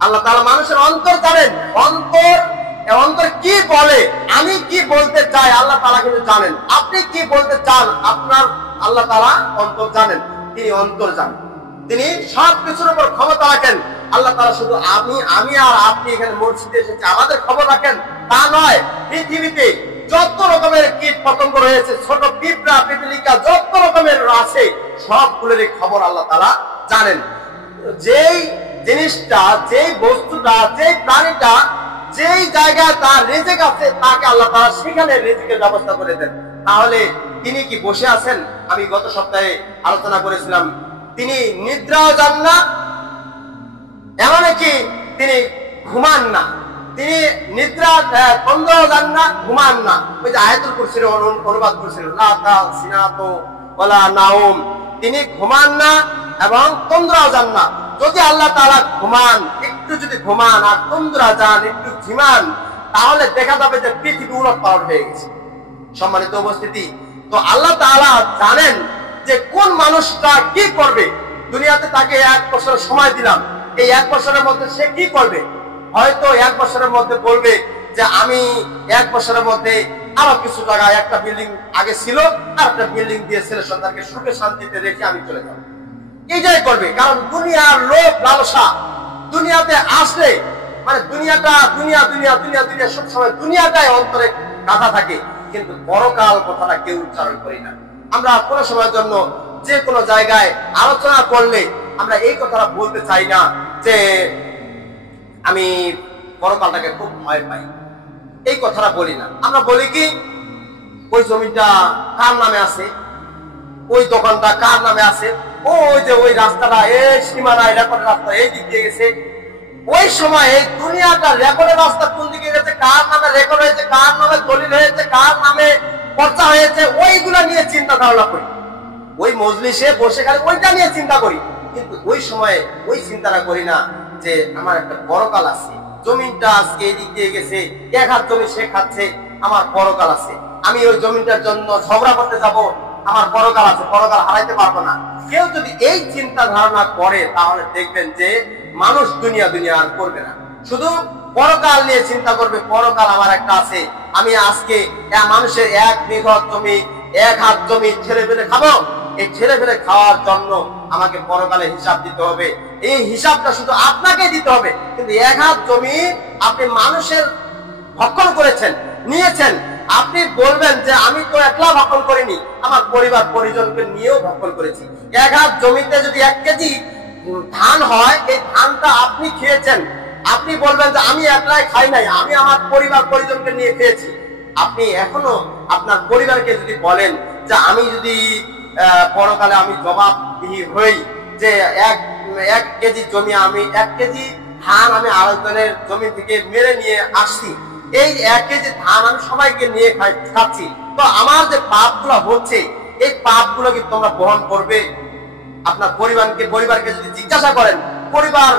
আল্লাহ তাআলা মানুষের অন্তর জানেন, অন্তর কি বলে, আমি কি বলতে চাই আল্লাহ তাআলা কিন্তু জানেন। আপনি কি বলতে চান আপনার আল্লাহ তাআলা অন্তর জানেন, তিনি অন্তর জানেন, তিনি সব কিছুর উপর ক্ষমতা রাখেন। আল্লাহ তাআলা শুধু আমি আর আপনি এখানে মসজিদে এসেছি আমাদের খবর রাখেন তা নয়। পৃথিবীতে যত রকমের কীট পতঙ্গ রয়েছে, ছোট পিঁপড়া পিপলিকা যত রকমের আছে, সবগুলোর খবর আল্লাহ তাআলা জানেন। যেই জিনিসটা, যেই বস্তুটা, যেই প্রাণীটা যেই জায়গায় তার রিজিক আছে, তাকে আল্লাহ তাআলা সেখানে রিজিকের ব্যবস্থা করে দেন। তাহলে তিনি কি বসে আছেন? আমি গত সপ্তাহে আলোচনা করেছিলাম, তিনি নিদ্রাও যান না, এমনকি তিনি ঘুমান না। তিনি নিদ্রা তন্দ্রাও যান না, ঘুমান না। ওই যে আয়াতুল কুরসির অনুবাদ করেছিলেন, লা তাসিনাতু ওয়ালা নাউম, তিনি ঘুমান না এবং তন্দ্রাও যান না। যদি আল্লাহ তাআলা ঘুমান, একটু যদি ঘুমান আর তন্দ্রা যান, একটু ঝিমান, তাহলে দেখা যাবে যে পৃথিবী উলটপালট হয়ে গেছে। সম্মানিত উপস্থিতি, তো আল্লাহ তাআলা জানেন যে কোন মানুষটা কি করবে। দুনিয়াতে তাকে 1 বছর সময় দিলাম, এই 1 বছরের মধ্যে সে কি করবে? হয়তো 1 বছরের মধ্যে বলবে যে আমি 1 বছরের মধ্যে আরো কিছু জায়গায়, একটা বিল্ডিং আগে ছিল আর একটা বিল্ডিং দিয়ে ছেলে সন্তানকে সুখে শান্তিতে রেখে আমি চলে যাব, এইটাই করবে। কারণ দুনিয়ার লোভ লালসা, দুনিয়াতে আসলে মানে দুনিয়াটা দুনিয়া দুনিয়া দুনিয়া দুনিয়া সবসময় দুনিয়াটাই অন্তরে গাঁথা থাকে, কিন্তু পরকাল কথাটা কেউ উচ্চারণ করি না। আমরা কোনো সময়ের জন্য যে কোনো জায়গায় আলোচনা করলে আমরা এই কথাটা বলতে চাই না যে আমি পরকালটাকে খুব ভয় পাই, এই কথাটা বলি না। আমরা বলি কি, ওই জমিটা কার নামে আছে, ওই দোকানটা কার নামে আছে, ওই যে ওই রাস্তাটা, এই সীমানা রেকর্ডের রাস্তা এই দিক দিয়ে গেছে। ওই সময় এই দুনিয়াটা রেকর্ডের রাস্তা কোন দিকে গেছে, কার নামে রেকর্ড হয়েছে, কার নামে দলিল হয়েছে, কার নামে পর্চা হয়েছে, ওইগুলা নিয়ে চিন্তা ধারণা করি। ওই মজলিসে বসে খালি ওইটা নিয়ে চিন্তা করি, কিন্তু ওই সময় ওই চিন্তাটা করি না যে আমার একটা পরকাল আছে। জমিনটা আজকে এই দিক দিয়ে গেছে, 1 হাত জমি সে খাচ্ছে, আমার পরকাল আছে। আমি ওই জমিটার জন্য ঝগড়া করতে যাব, আমার পরকাল আছে, পরকাল হারাইতে পারবো না। কেউ যদি এই চিন্তা ধারণা করে তাহলে দেখবেন যে মানুষ দুনিয়া দুনিয়া আর করবে না, শুধু পরকাল নিয়ে চিন্তা করবে। পরকাল আমার একটা আছে, আমি আজকে মানুষের 1 বিঘত জমি এক হাত জমি ছেড়ে ফেলে খাবো, এই ছেড়ে ফেলে খাওয়ার জন্য আমাকে পরকালে হিসাব দিতে হবে। এই হিসাবটা শুধু আপনাকে দিতে হবে, কিন্তু এক হাত জমি আপনি মানুষের ভক্ষণ করেছেন, নিয়েছেন, আপনি বলবেন যে আমি তো একলা ভক্ষণ করিনি, আমার পরিবার পরিজনকে নিয়েও ভক্ষণ করেছি। এক হাত জমিতে যদি 1 কেজি ধান হয়, এই ধানটা আপনি খেয়েছেন, আপনি বলবেন যে আমি একলাই খাই নাই, আমি আমার পরিবার পরিজনকে নিয়ে খেয়েছি। আপনি এখনো আপনার পরিবারকে যদি বলেন যে আমি যদি পরকালে আমি জবাবদিহি হই যে এক কেজি জমি, আমি 1 কেজি ধান আমি আরেকজনের জমি থেকে মেরে নিয়ে আসছি, এই 1 কেজি ধান আমি সবাইকে নিয়ে খাচ্ছি, তো আমার যে পাপগুলো হচ্ছে এই পাপগুলো কি তোমরা বহন করবে? আপনার পরিবারকে যদি জিজ্ঞাসা করেন, পরিবার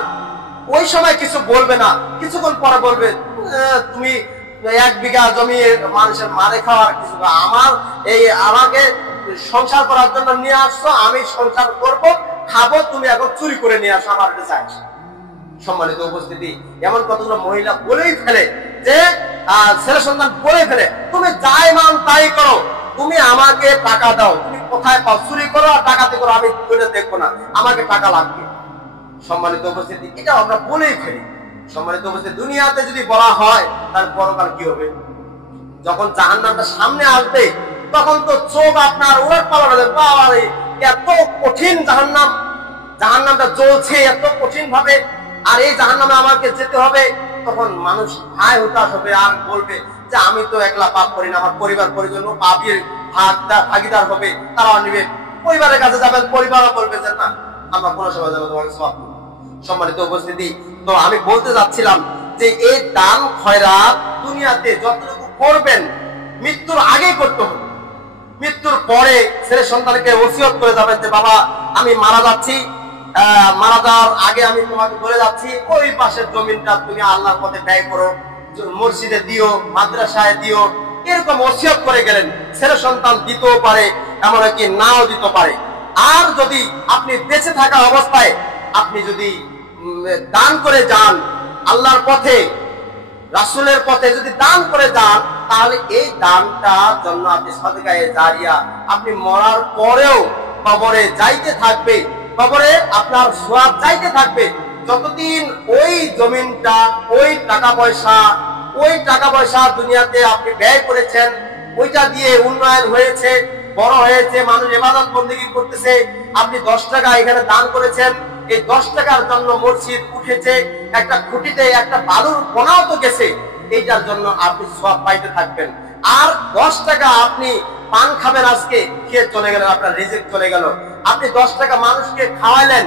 ওই সময় কিছু বলবে না, কিছুক্ষণ পরে বলবে তুমি 1 বিঘা জমি মানুষের মারে খাওয়ার কিছু, আমাকে সংসার করার জন্য নিয়ে আসছো, আমি সংসার করব, খাবো, তুমি এখন চুরি করে নিয়ে আসো আমার কাছে চাইছো। সম্মানিত উপস্থিতি, এমন কতগুলো মহিলা বলেই ফেলে যে ছেলে সন্তান বলে ফেলে তুমি যাই মান তাই করো, তুমি আমাকে টাকা দাও, তুমি কোথায় পাও, চুরি করো আর টাকাতে করো, আমি ওইটা দেখবো না, আমাকে টাকা লাগবে। সম্মানিত উপস্থিতি, এটা আমরা বলেই ফেলি। সম্মানিত উপস্থিতি, দুনিয়াতে যদি বলা হয় তার পরকাল কি হবে? যখন জাহান্নামটা সামনে আসবে তখন তো চোখ আপনার ওলট পালট হবে, বাবারে এত কঠিন জাহান্নামটা জ্বলছে এত কঠিন ভাবে, আর এই জাহান্নামে আমাকে যেতে হবে। তখন মানুষ হায় হতাশ হবে আর বলবে যে আমি তো একলা পাপ করি না, আমার পরিবার পরিজন পাপের ভাগিদার হবে, তারাও নিবে। পরিবারের কাছে যাবেন, পরিবারও বলবে যে না আমরা কোনো সময় যাবো তোমাকে সওয়াব করব। সম্মানিত উপস্থিতি, তো আমি বলতে যাচ্ছিলাম যে এই দান খয়রাত দুনিয়াতে যতটুকু করবেন মৃত্যুর আগে করতে হবে। মৃত্যুর পরে ছেলে সন্তানকে ওসিয়ত করে যাবেন যে বাবা আমি মারা যাচ্ছি, মারা যাওয়ার আগে আমি তোমাকে বলে যাচ্ছি ওই পাশের জমিনটা তুমি আল্লাহর পথে ব্যয় করো, মসজিদে দিও, মাদ্রাসায় দিও, এরকম ওসিয়ত করে গেলেন। ছেলে সন্তান দিতেও পারে, এমনকি নাও দিতে পারে। আর যদি আপনি বেঁচে থাকা অবস্থায় আপনি যদি দান করে যান আল্লাহর পথে, রাসূলের পথে যদি দান করে যান, তাহলে এই দানটার জন্য আপনি সাদকায়ে জারিয়া, আপনি মরার পরেও কবরে যাইতে থাকবে, কবরে আপনার সওয়াব যাইতে থাকবে। যতদিন ওই জমিনটা, ওই টাকা পয়সা দুনিয়াতে আপনি ব্যয় করেছেন, ওইটা দিয়ে উন্নয়ন হয়েছে, বড় হয়েছে, মানুষ ইবাদত বন্দেগী করতেছে, আপনি 10 টাকা এখানে দান করেছেন, এই 10 টাকার জন্য মসজিদ উঠেছে, একটা খুঁটিতে একটা বালুর কোনাও তো গেছে, এইটার জন্য আপনি সওয়াব পাইতে থাকবেন। আর 10 টাকা আপনি পান খাবেন, আজকে খেয়ে চলে গেলেন, আপনার রিজিক চলে গেল। আপনি 10 টাকা মানুষকে খাওয়াইলেন,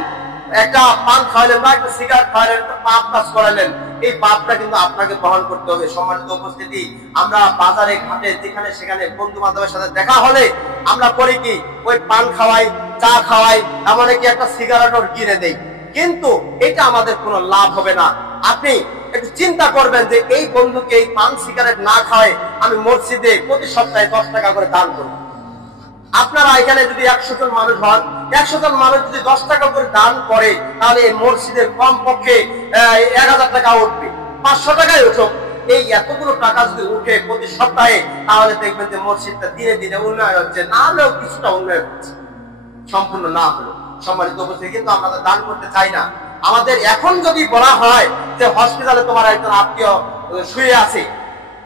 একটা পান খাওয়াইলেন বা একটা সিগারেট খাওয়াইলেন, একটা পাপ কাজ করাইলেন, এই পাপটা কিন্তু আপনাকে বহন করতে হবে। সম্মানিত উপস্থিতি, আমরা বাজারে ঘাটে যেখানে সেখানে বন্ধু বান্ধবের সাথে দেখা হলে আমরা করি কি, ওই পান খাওয়াই, চা খাওয়াই, এমনকি একটা সিগারেটও কিনে দেই, কিন্তু এটা আমাদের কোনো লাভ হবে না। আপনি একটু চিন্তা করবেন যে এই বন্ধুকে এই পান সিগারেট না খাওয়াই আমি মসজিদে প্রতি সপ্তাহে 10 টাকা করে দান করব। আপনারা এখানে যদি 100 জন মানুষ হন, 100 জন মানুষ যদি 10 টাকা করে দান করে, তাহলে এই মসজিদের কমপক্ষে 1000 টাকা উঠবে, 500 টাকায় উঠুক। এই এতগুলো টাকা যদি উঠে প্রতি সপ্তাহে, তাহলে দেখবেন যে মসজিদটা দিনে দিনে উন্নয়ন হচ্ছে, না হলেও কিছুটা উন্নয়ন হচ্ছে, সম্পূর্ণ না হলো। সম্মানিত উপস্থিতি, কিন্তু আমরা দান করতে চাই না। আমাদের এখন যদি বলা হয় যে হসপিটালে তোমার একজন আত্মীয় শুয়ে আছে,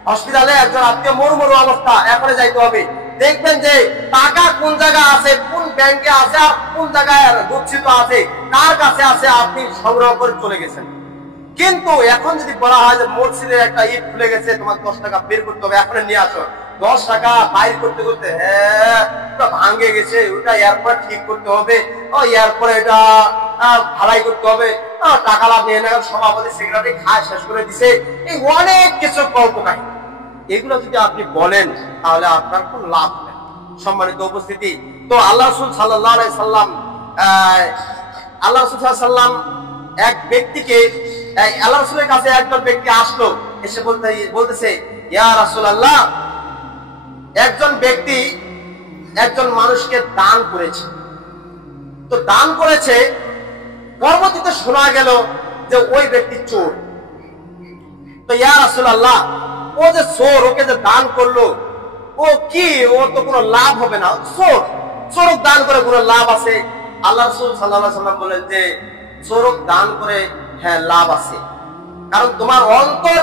হসপিটালে একজন আত্মীয় মরু অবস্থা, এখনো যাইতে হবে, দেখবেন যে টাকা কোন জায়গায় আছে, কোন ব্যাংকে আছে, আর কোন জায়গায় গচ্ছিত আছে, কার কাছে আছে, আপনি সংগ্রহ করে চলে গেছেন। কিন্তু এখন যদি বলা হয় যে মসজিদের একটা ইট খুলে গেছে, তোমার 10 টাকা বের করতে হবে, এখন নিয়ে আসো, 10 টাকা বাইর করতে করতে ভাঙে গেছে, ওটা এরপরে ঠিক করতে হবে, এরপরে এটা ভাড়াই করতে হবে, টাকা লাভ নিয়ে নেওয়ার সভাপতি সেক্রেটারি খায় শেষ করে দিছে, এই অনেক কিছু গল্প কাহিনী। এগুলো যদি আপনি বলেন তাহলে আপনার কোন লাভ হবে? সম্মানিত উপস্থিতি, তো আল্লাহ রাসূল সাল্লাল্লাহু আলাইহি সাল্লাম এক ব্যক্তিকে, আল্লাহ রাসূলের কাছে একজন ব্যক্তি আসলো, এসে বলতেছে ইয়া রাসূলুল্লাহ, একজন ব্যক্তি একজন মানুষকে দান করেছে, তো দান করেছে, পরবর্তীতে শোনা গেল যে ওই ব্যক্তি চোর। তো ইয়া রাসূলুল্লাহ, ও যে চোর, ওকে যে দান করলো, ও কি, ও তো কোনো লাভ হবে না, চোরক দান করে কোনো লাভ আছে? আল্লাহ রাসূল সাল্লাল্লাহু আলাইহি ওয়াসাল্লাম বলেন যে চোরক দান করে হ্যাঁ লাভ আছে, কারণ তোমার অন্তর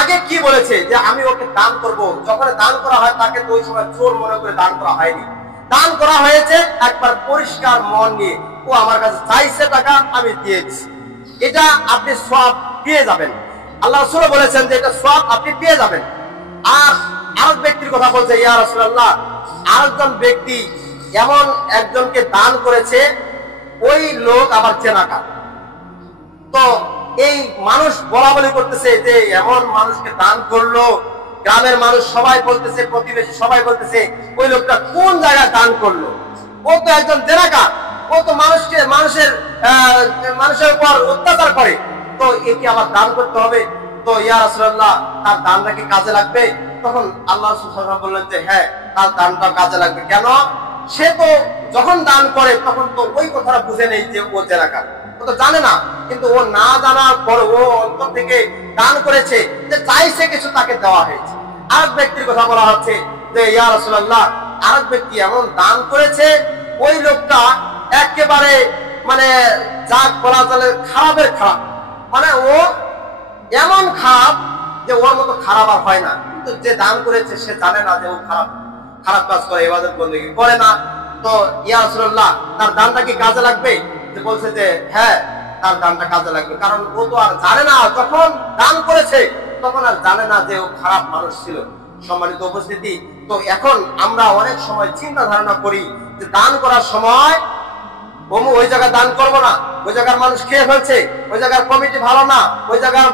আগে কি বলেছে যে আমি ওকে দান করব। যখন দান করা হয় তাকে তো ওই সময় চোর মনে করে দান করা হয়নি, দান করা হয়েছে একবার পরিষ্কার মন নিয়ে, ও আমার কাছে চাইছে টাকা, আমি দিয়ে দিচ্ছি, এটা আপনি সওয়াব পেয়ে যাবেন। আল্লাহ রাসূল বলেছেন যে এটা সওয়াব আপনি পেয়ে যাবেন। আর আরেক ব্যক্তির কথা বলছে, ইয়া রাসূলুল্লাহ, আরেকজন ব্যক্তি এমন একজনকে দান করেছে, ওই লোক আবার চেনাকা। তো এই মানুষ বলা বলি করতেছে যে এমন মানুষকে দান করলো, গ্রামের মানুষ সবাই বলতেছে, প্রতিবেশী সবাই বলতেছে ওই লোকটা কোন জায়গায় দান করলো, ও তো একজন জেনাকা, ও তো মানুষের উপর অত্যাচার করে, তো একে আবার দান করতে হবে। তো ইয়া রাসূলুল্লাহ, তার দানটা কি কাজে লাগবে? তখন আল্লাহ রাসূল সাল্লাল্লাহু আলাইহি ওয়াসাল্লাম বললেন যে হ্যাঁ, তার দানটা কাজে লাগবে। কেন? সে তো যখন দান করে তখন তো ওই কথাটা বুঝে নেই যে ও জেনাকা, ও তো জানে না, কিন্তু ও না জানার পর ও অন্তর থেকে দান করেছে, যে চাইছে কিছু তাকে দেওয়া হয়েছে। আরেক ব্যক্তির কথা বলা হচ্ছে যে ইয়া রাসূলুল্লাহ, আরেক ব্যক্তি এমন দান করেছে, ওই লোকটা একেবারে মানে যা বলা চলে খারাপের খারাপ, মানে ও এমন খারাপ যে ওর মতো খারাপ আর হয় না, কিন্তু যে দান করেছে সে জানে না যে ও খারাপ কাজ করে, ইবাদত বন্দেগী করে না। তো ইয়া রাসূলুল্লাহ, তার দানটা কি কাজে লাগবে? যে বলছে যে হ্যাঁ, তার দানটা কাজে লাগবে, কারণ ও তো আর জানে না, যখন দান করেছে তখন আর জানে না যে ও খারাপ মানুষ ছিল। সম্মানিত উপস্থিতি, তো এখন আমরা অনেক সময় চিন্তা ধারণা করি যে দান করার সময় ওই জায়গায় দান করবো না, ওই জায়গার মানুষ খেয়ে ফেলছে, ওই জায়গার কমিটি ভালো না, ওই জায়গার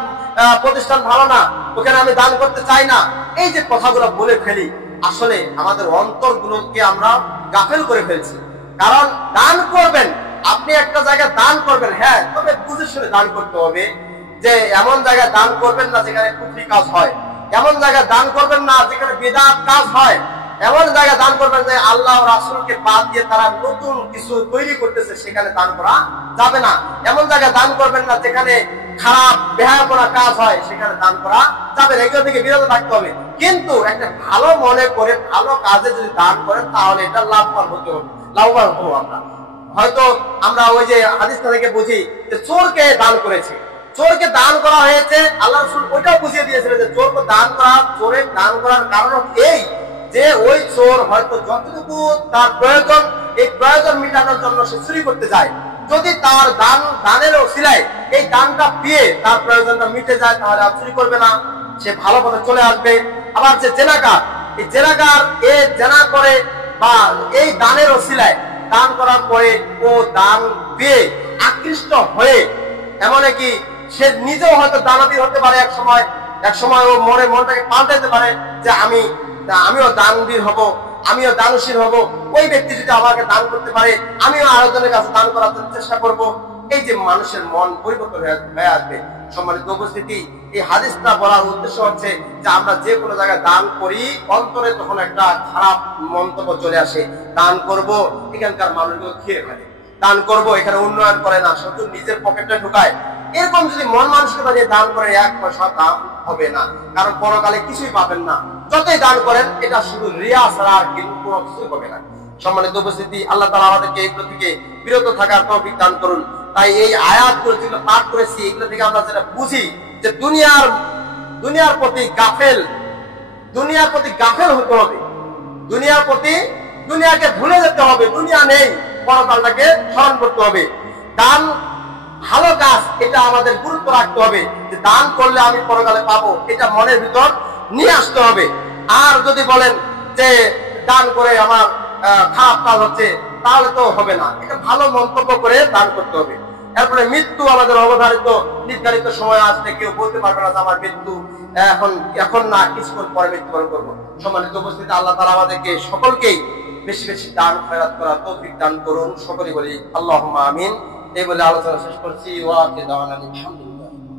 প্রতিষ্ঠান ভালো না, ওখানে আমি দান করতে চাই না। এই যে কথাগুলো বলে ফেলি, আসলে আমাদের অন্তরগুলোকে আমরা গাফেল করে ফেলছি। কারণ দান করবেন, আপনি একটা জায়গায় দান করবেন, হ্যাঁ, তবে বুঝে শুনে দান করতে হবে। যে এমন জায়গায় দান করবেন না যেখানে কুফরি কাজ হয়, এমন জায়গায় দান করবেন না যেখানে বিদআত কাজ হয়, এমন জায়গায় দান করবেন যে আল্লাহ ও রাসূলকে বাদ দিয়ে তারা নতুন কিছু তৈরি করতেছে, সেখানে দান করা যাবে না। এমন জায়গায় দান করবেন না যেখানে খারাপ বেহায়াপনা কাজ হয়, সেখানে দান করা যাবে না। এগুলো থেকে বিরত থাকতে হবে। কিন্তু একটা ভালো মনে করে ভালো কাজে যদি দান করেন তাহলে এটা লাভবান হবো আমরা। হয়তো আমরা ওই যে হাদিসটা থেকে বুঝি যে চোরকে দান করেছে, চোরকে দান করা হয়েছে, আল্লাহ রাসূল ওইটাও বুঝিয়ে দিয়েছিলেন যে চোরকে দান করা, চোরের দান করার কারণ এই যে ওই চোর হয়তো যতটুকু তার প্রয়োজন, এই প্রয়োজন মেটানোর জন্য সে চুরি করতে যায়, যদি তার দানের ওসিলায় এই দানটা পেয়ে তার প্রয়োজনটা মিটে যায়, তাহলে আর চুরি করবে না, সে ভালো পথে চলে আসবে। আবার যে জেনাকার, এই জেনাকার এ জেনা করে বা এই দানের ওসিলায় দান করার পরে ও দান পেয়ে আকৃষ্ট হয়ে এমন কি সে নিজেও হয়তো দানাতির হতে পারে, এক সময় ও মনটাকে পাল্টাতে পারে যে আমিও দানবীর হব, আমিও দানশীল হব, ওই ব্যক্তি যদি আমাকে দান করতে পারে আমিও আরেকজনের কাছে দান করার চেষ্টা করব। এই যে মানুষের মন পরিবর্তন হয়ে আসবে। সম্মানিত উপস্থিতি, এই হাদিসটা বলার উদ্দেশ্য হচ্ছে যে আমরা যে কোনো জায়গায় দান করি, অন্তরে তখন একটা খারাপ মন্তব্য চলে আসে, দান করব এখানকার মানুষগুলো খেয়ে ফেলে, দান করব এখানে উন্নয়ন করে না, শুধু নিজের পকেটে ঢুকায়। এরকম যদি মন মানসিকতা দিয়ে দান করে, এক পয়সা দাম হবে না, কারণ পরকালে কিছুই পাবেন না। যতই দান করেন এটা শুধু রিয়া ছাড়া আর কিন্তু কোনো কিছুই হবে না। সম্মানিত উপস্থিতি, আল্লাহ তাআলা আমাদেরকে এগুলো থেকে বিরত থাকার তৌফিক দান করুন। তাই এই আয়াতগুলো যেগুলো পাঠ করেছি, এগুলো থেকে আমরা যেটা বুঝি যে দুনিয়ার প্রতি গাফেল হতে হবে, দুনিয়াকে ভুলে যেতে হবে, দুনিয়া নেই, পরকালটাকে স্মরণ করতে হবে। দান ভালো কাজ, এটা আমাদের গুরুত্ব রাখতে হবে যে দান করলে আমি পরকালে পাবো, এটা মনের ভিতর নিয়ে আসতে হবে। আর যদি বলেন যে দান করে আমার খারাপ কাজ হচ্ছে, তাহলে তো হবে না, এটা ভালো মন্তব্য করে দান করতে হবে। এরপরে মৃত্যু আমাদের অবধারিত নির্ধারিত সময় আসলে কেউ বলতে পারবে না যে আমার মৃত্যু এখন না, কিছুক্ষণ পরে মৃত্যুবরণ করবো। সম্মানিত উপস্থিতি, আল্লাহ তাআলা আমাদেরকে সকলকেই বেশি বেশি দান খয়রাত করার তৌফিক দান করুন। সকলেই বলি আল্লাহুম্মা আমিন। এই বলে আলোচনা শেষ করছি। ওয়া আখিরু দাওয়ানা আলহামদুলিল্লাহ।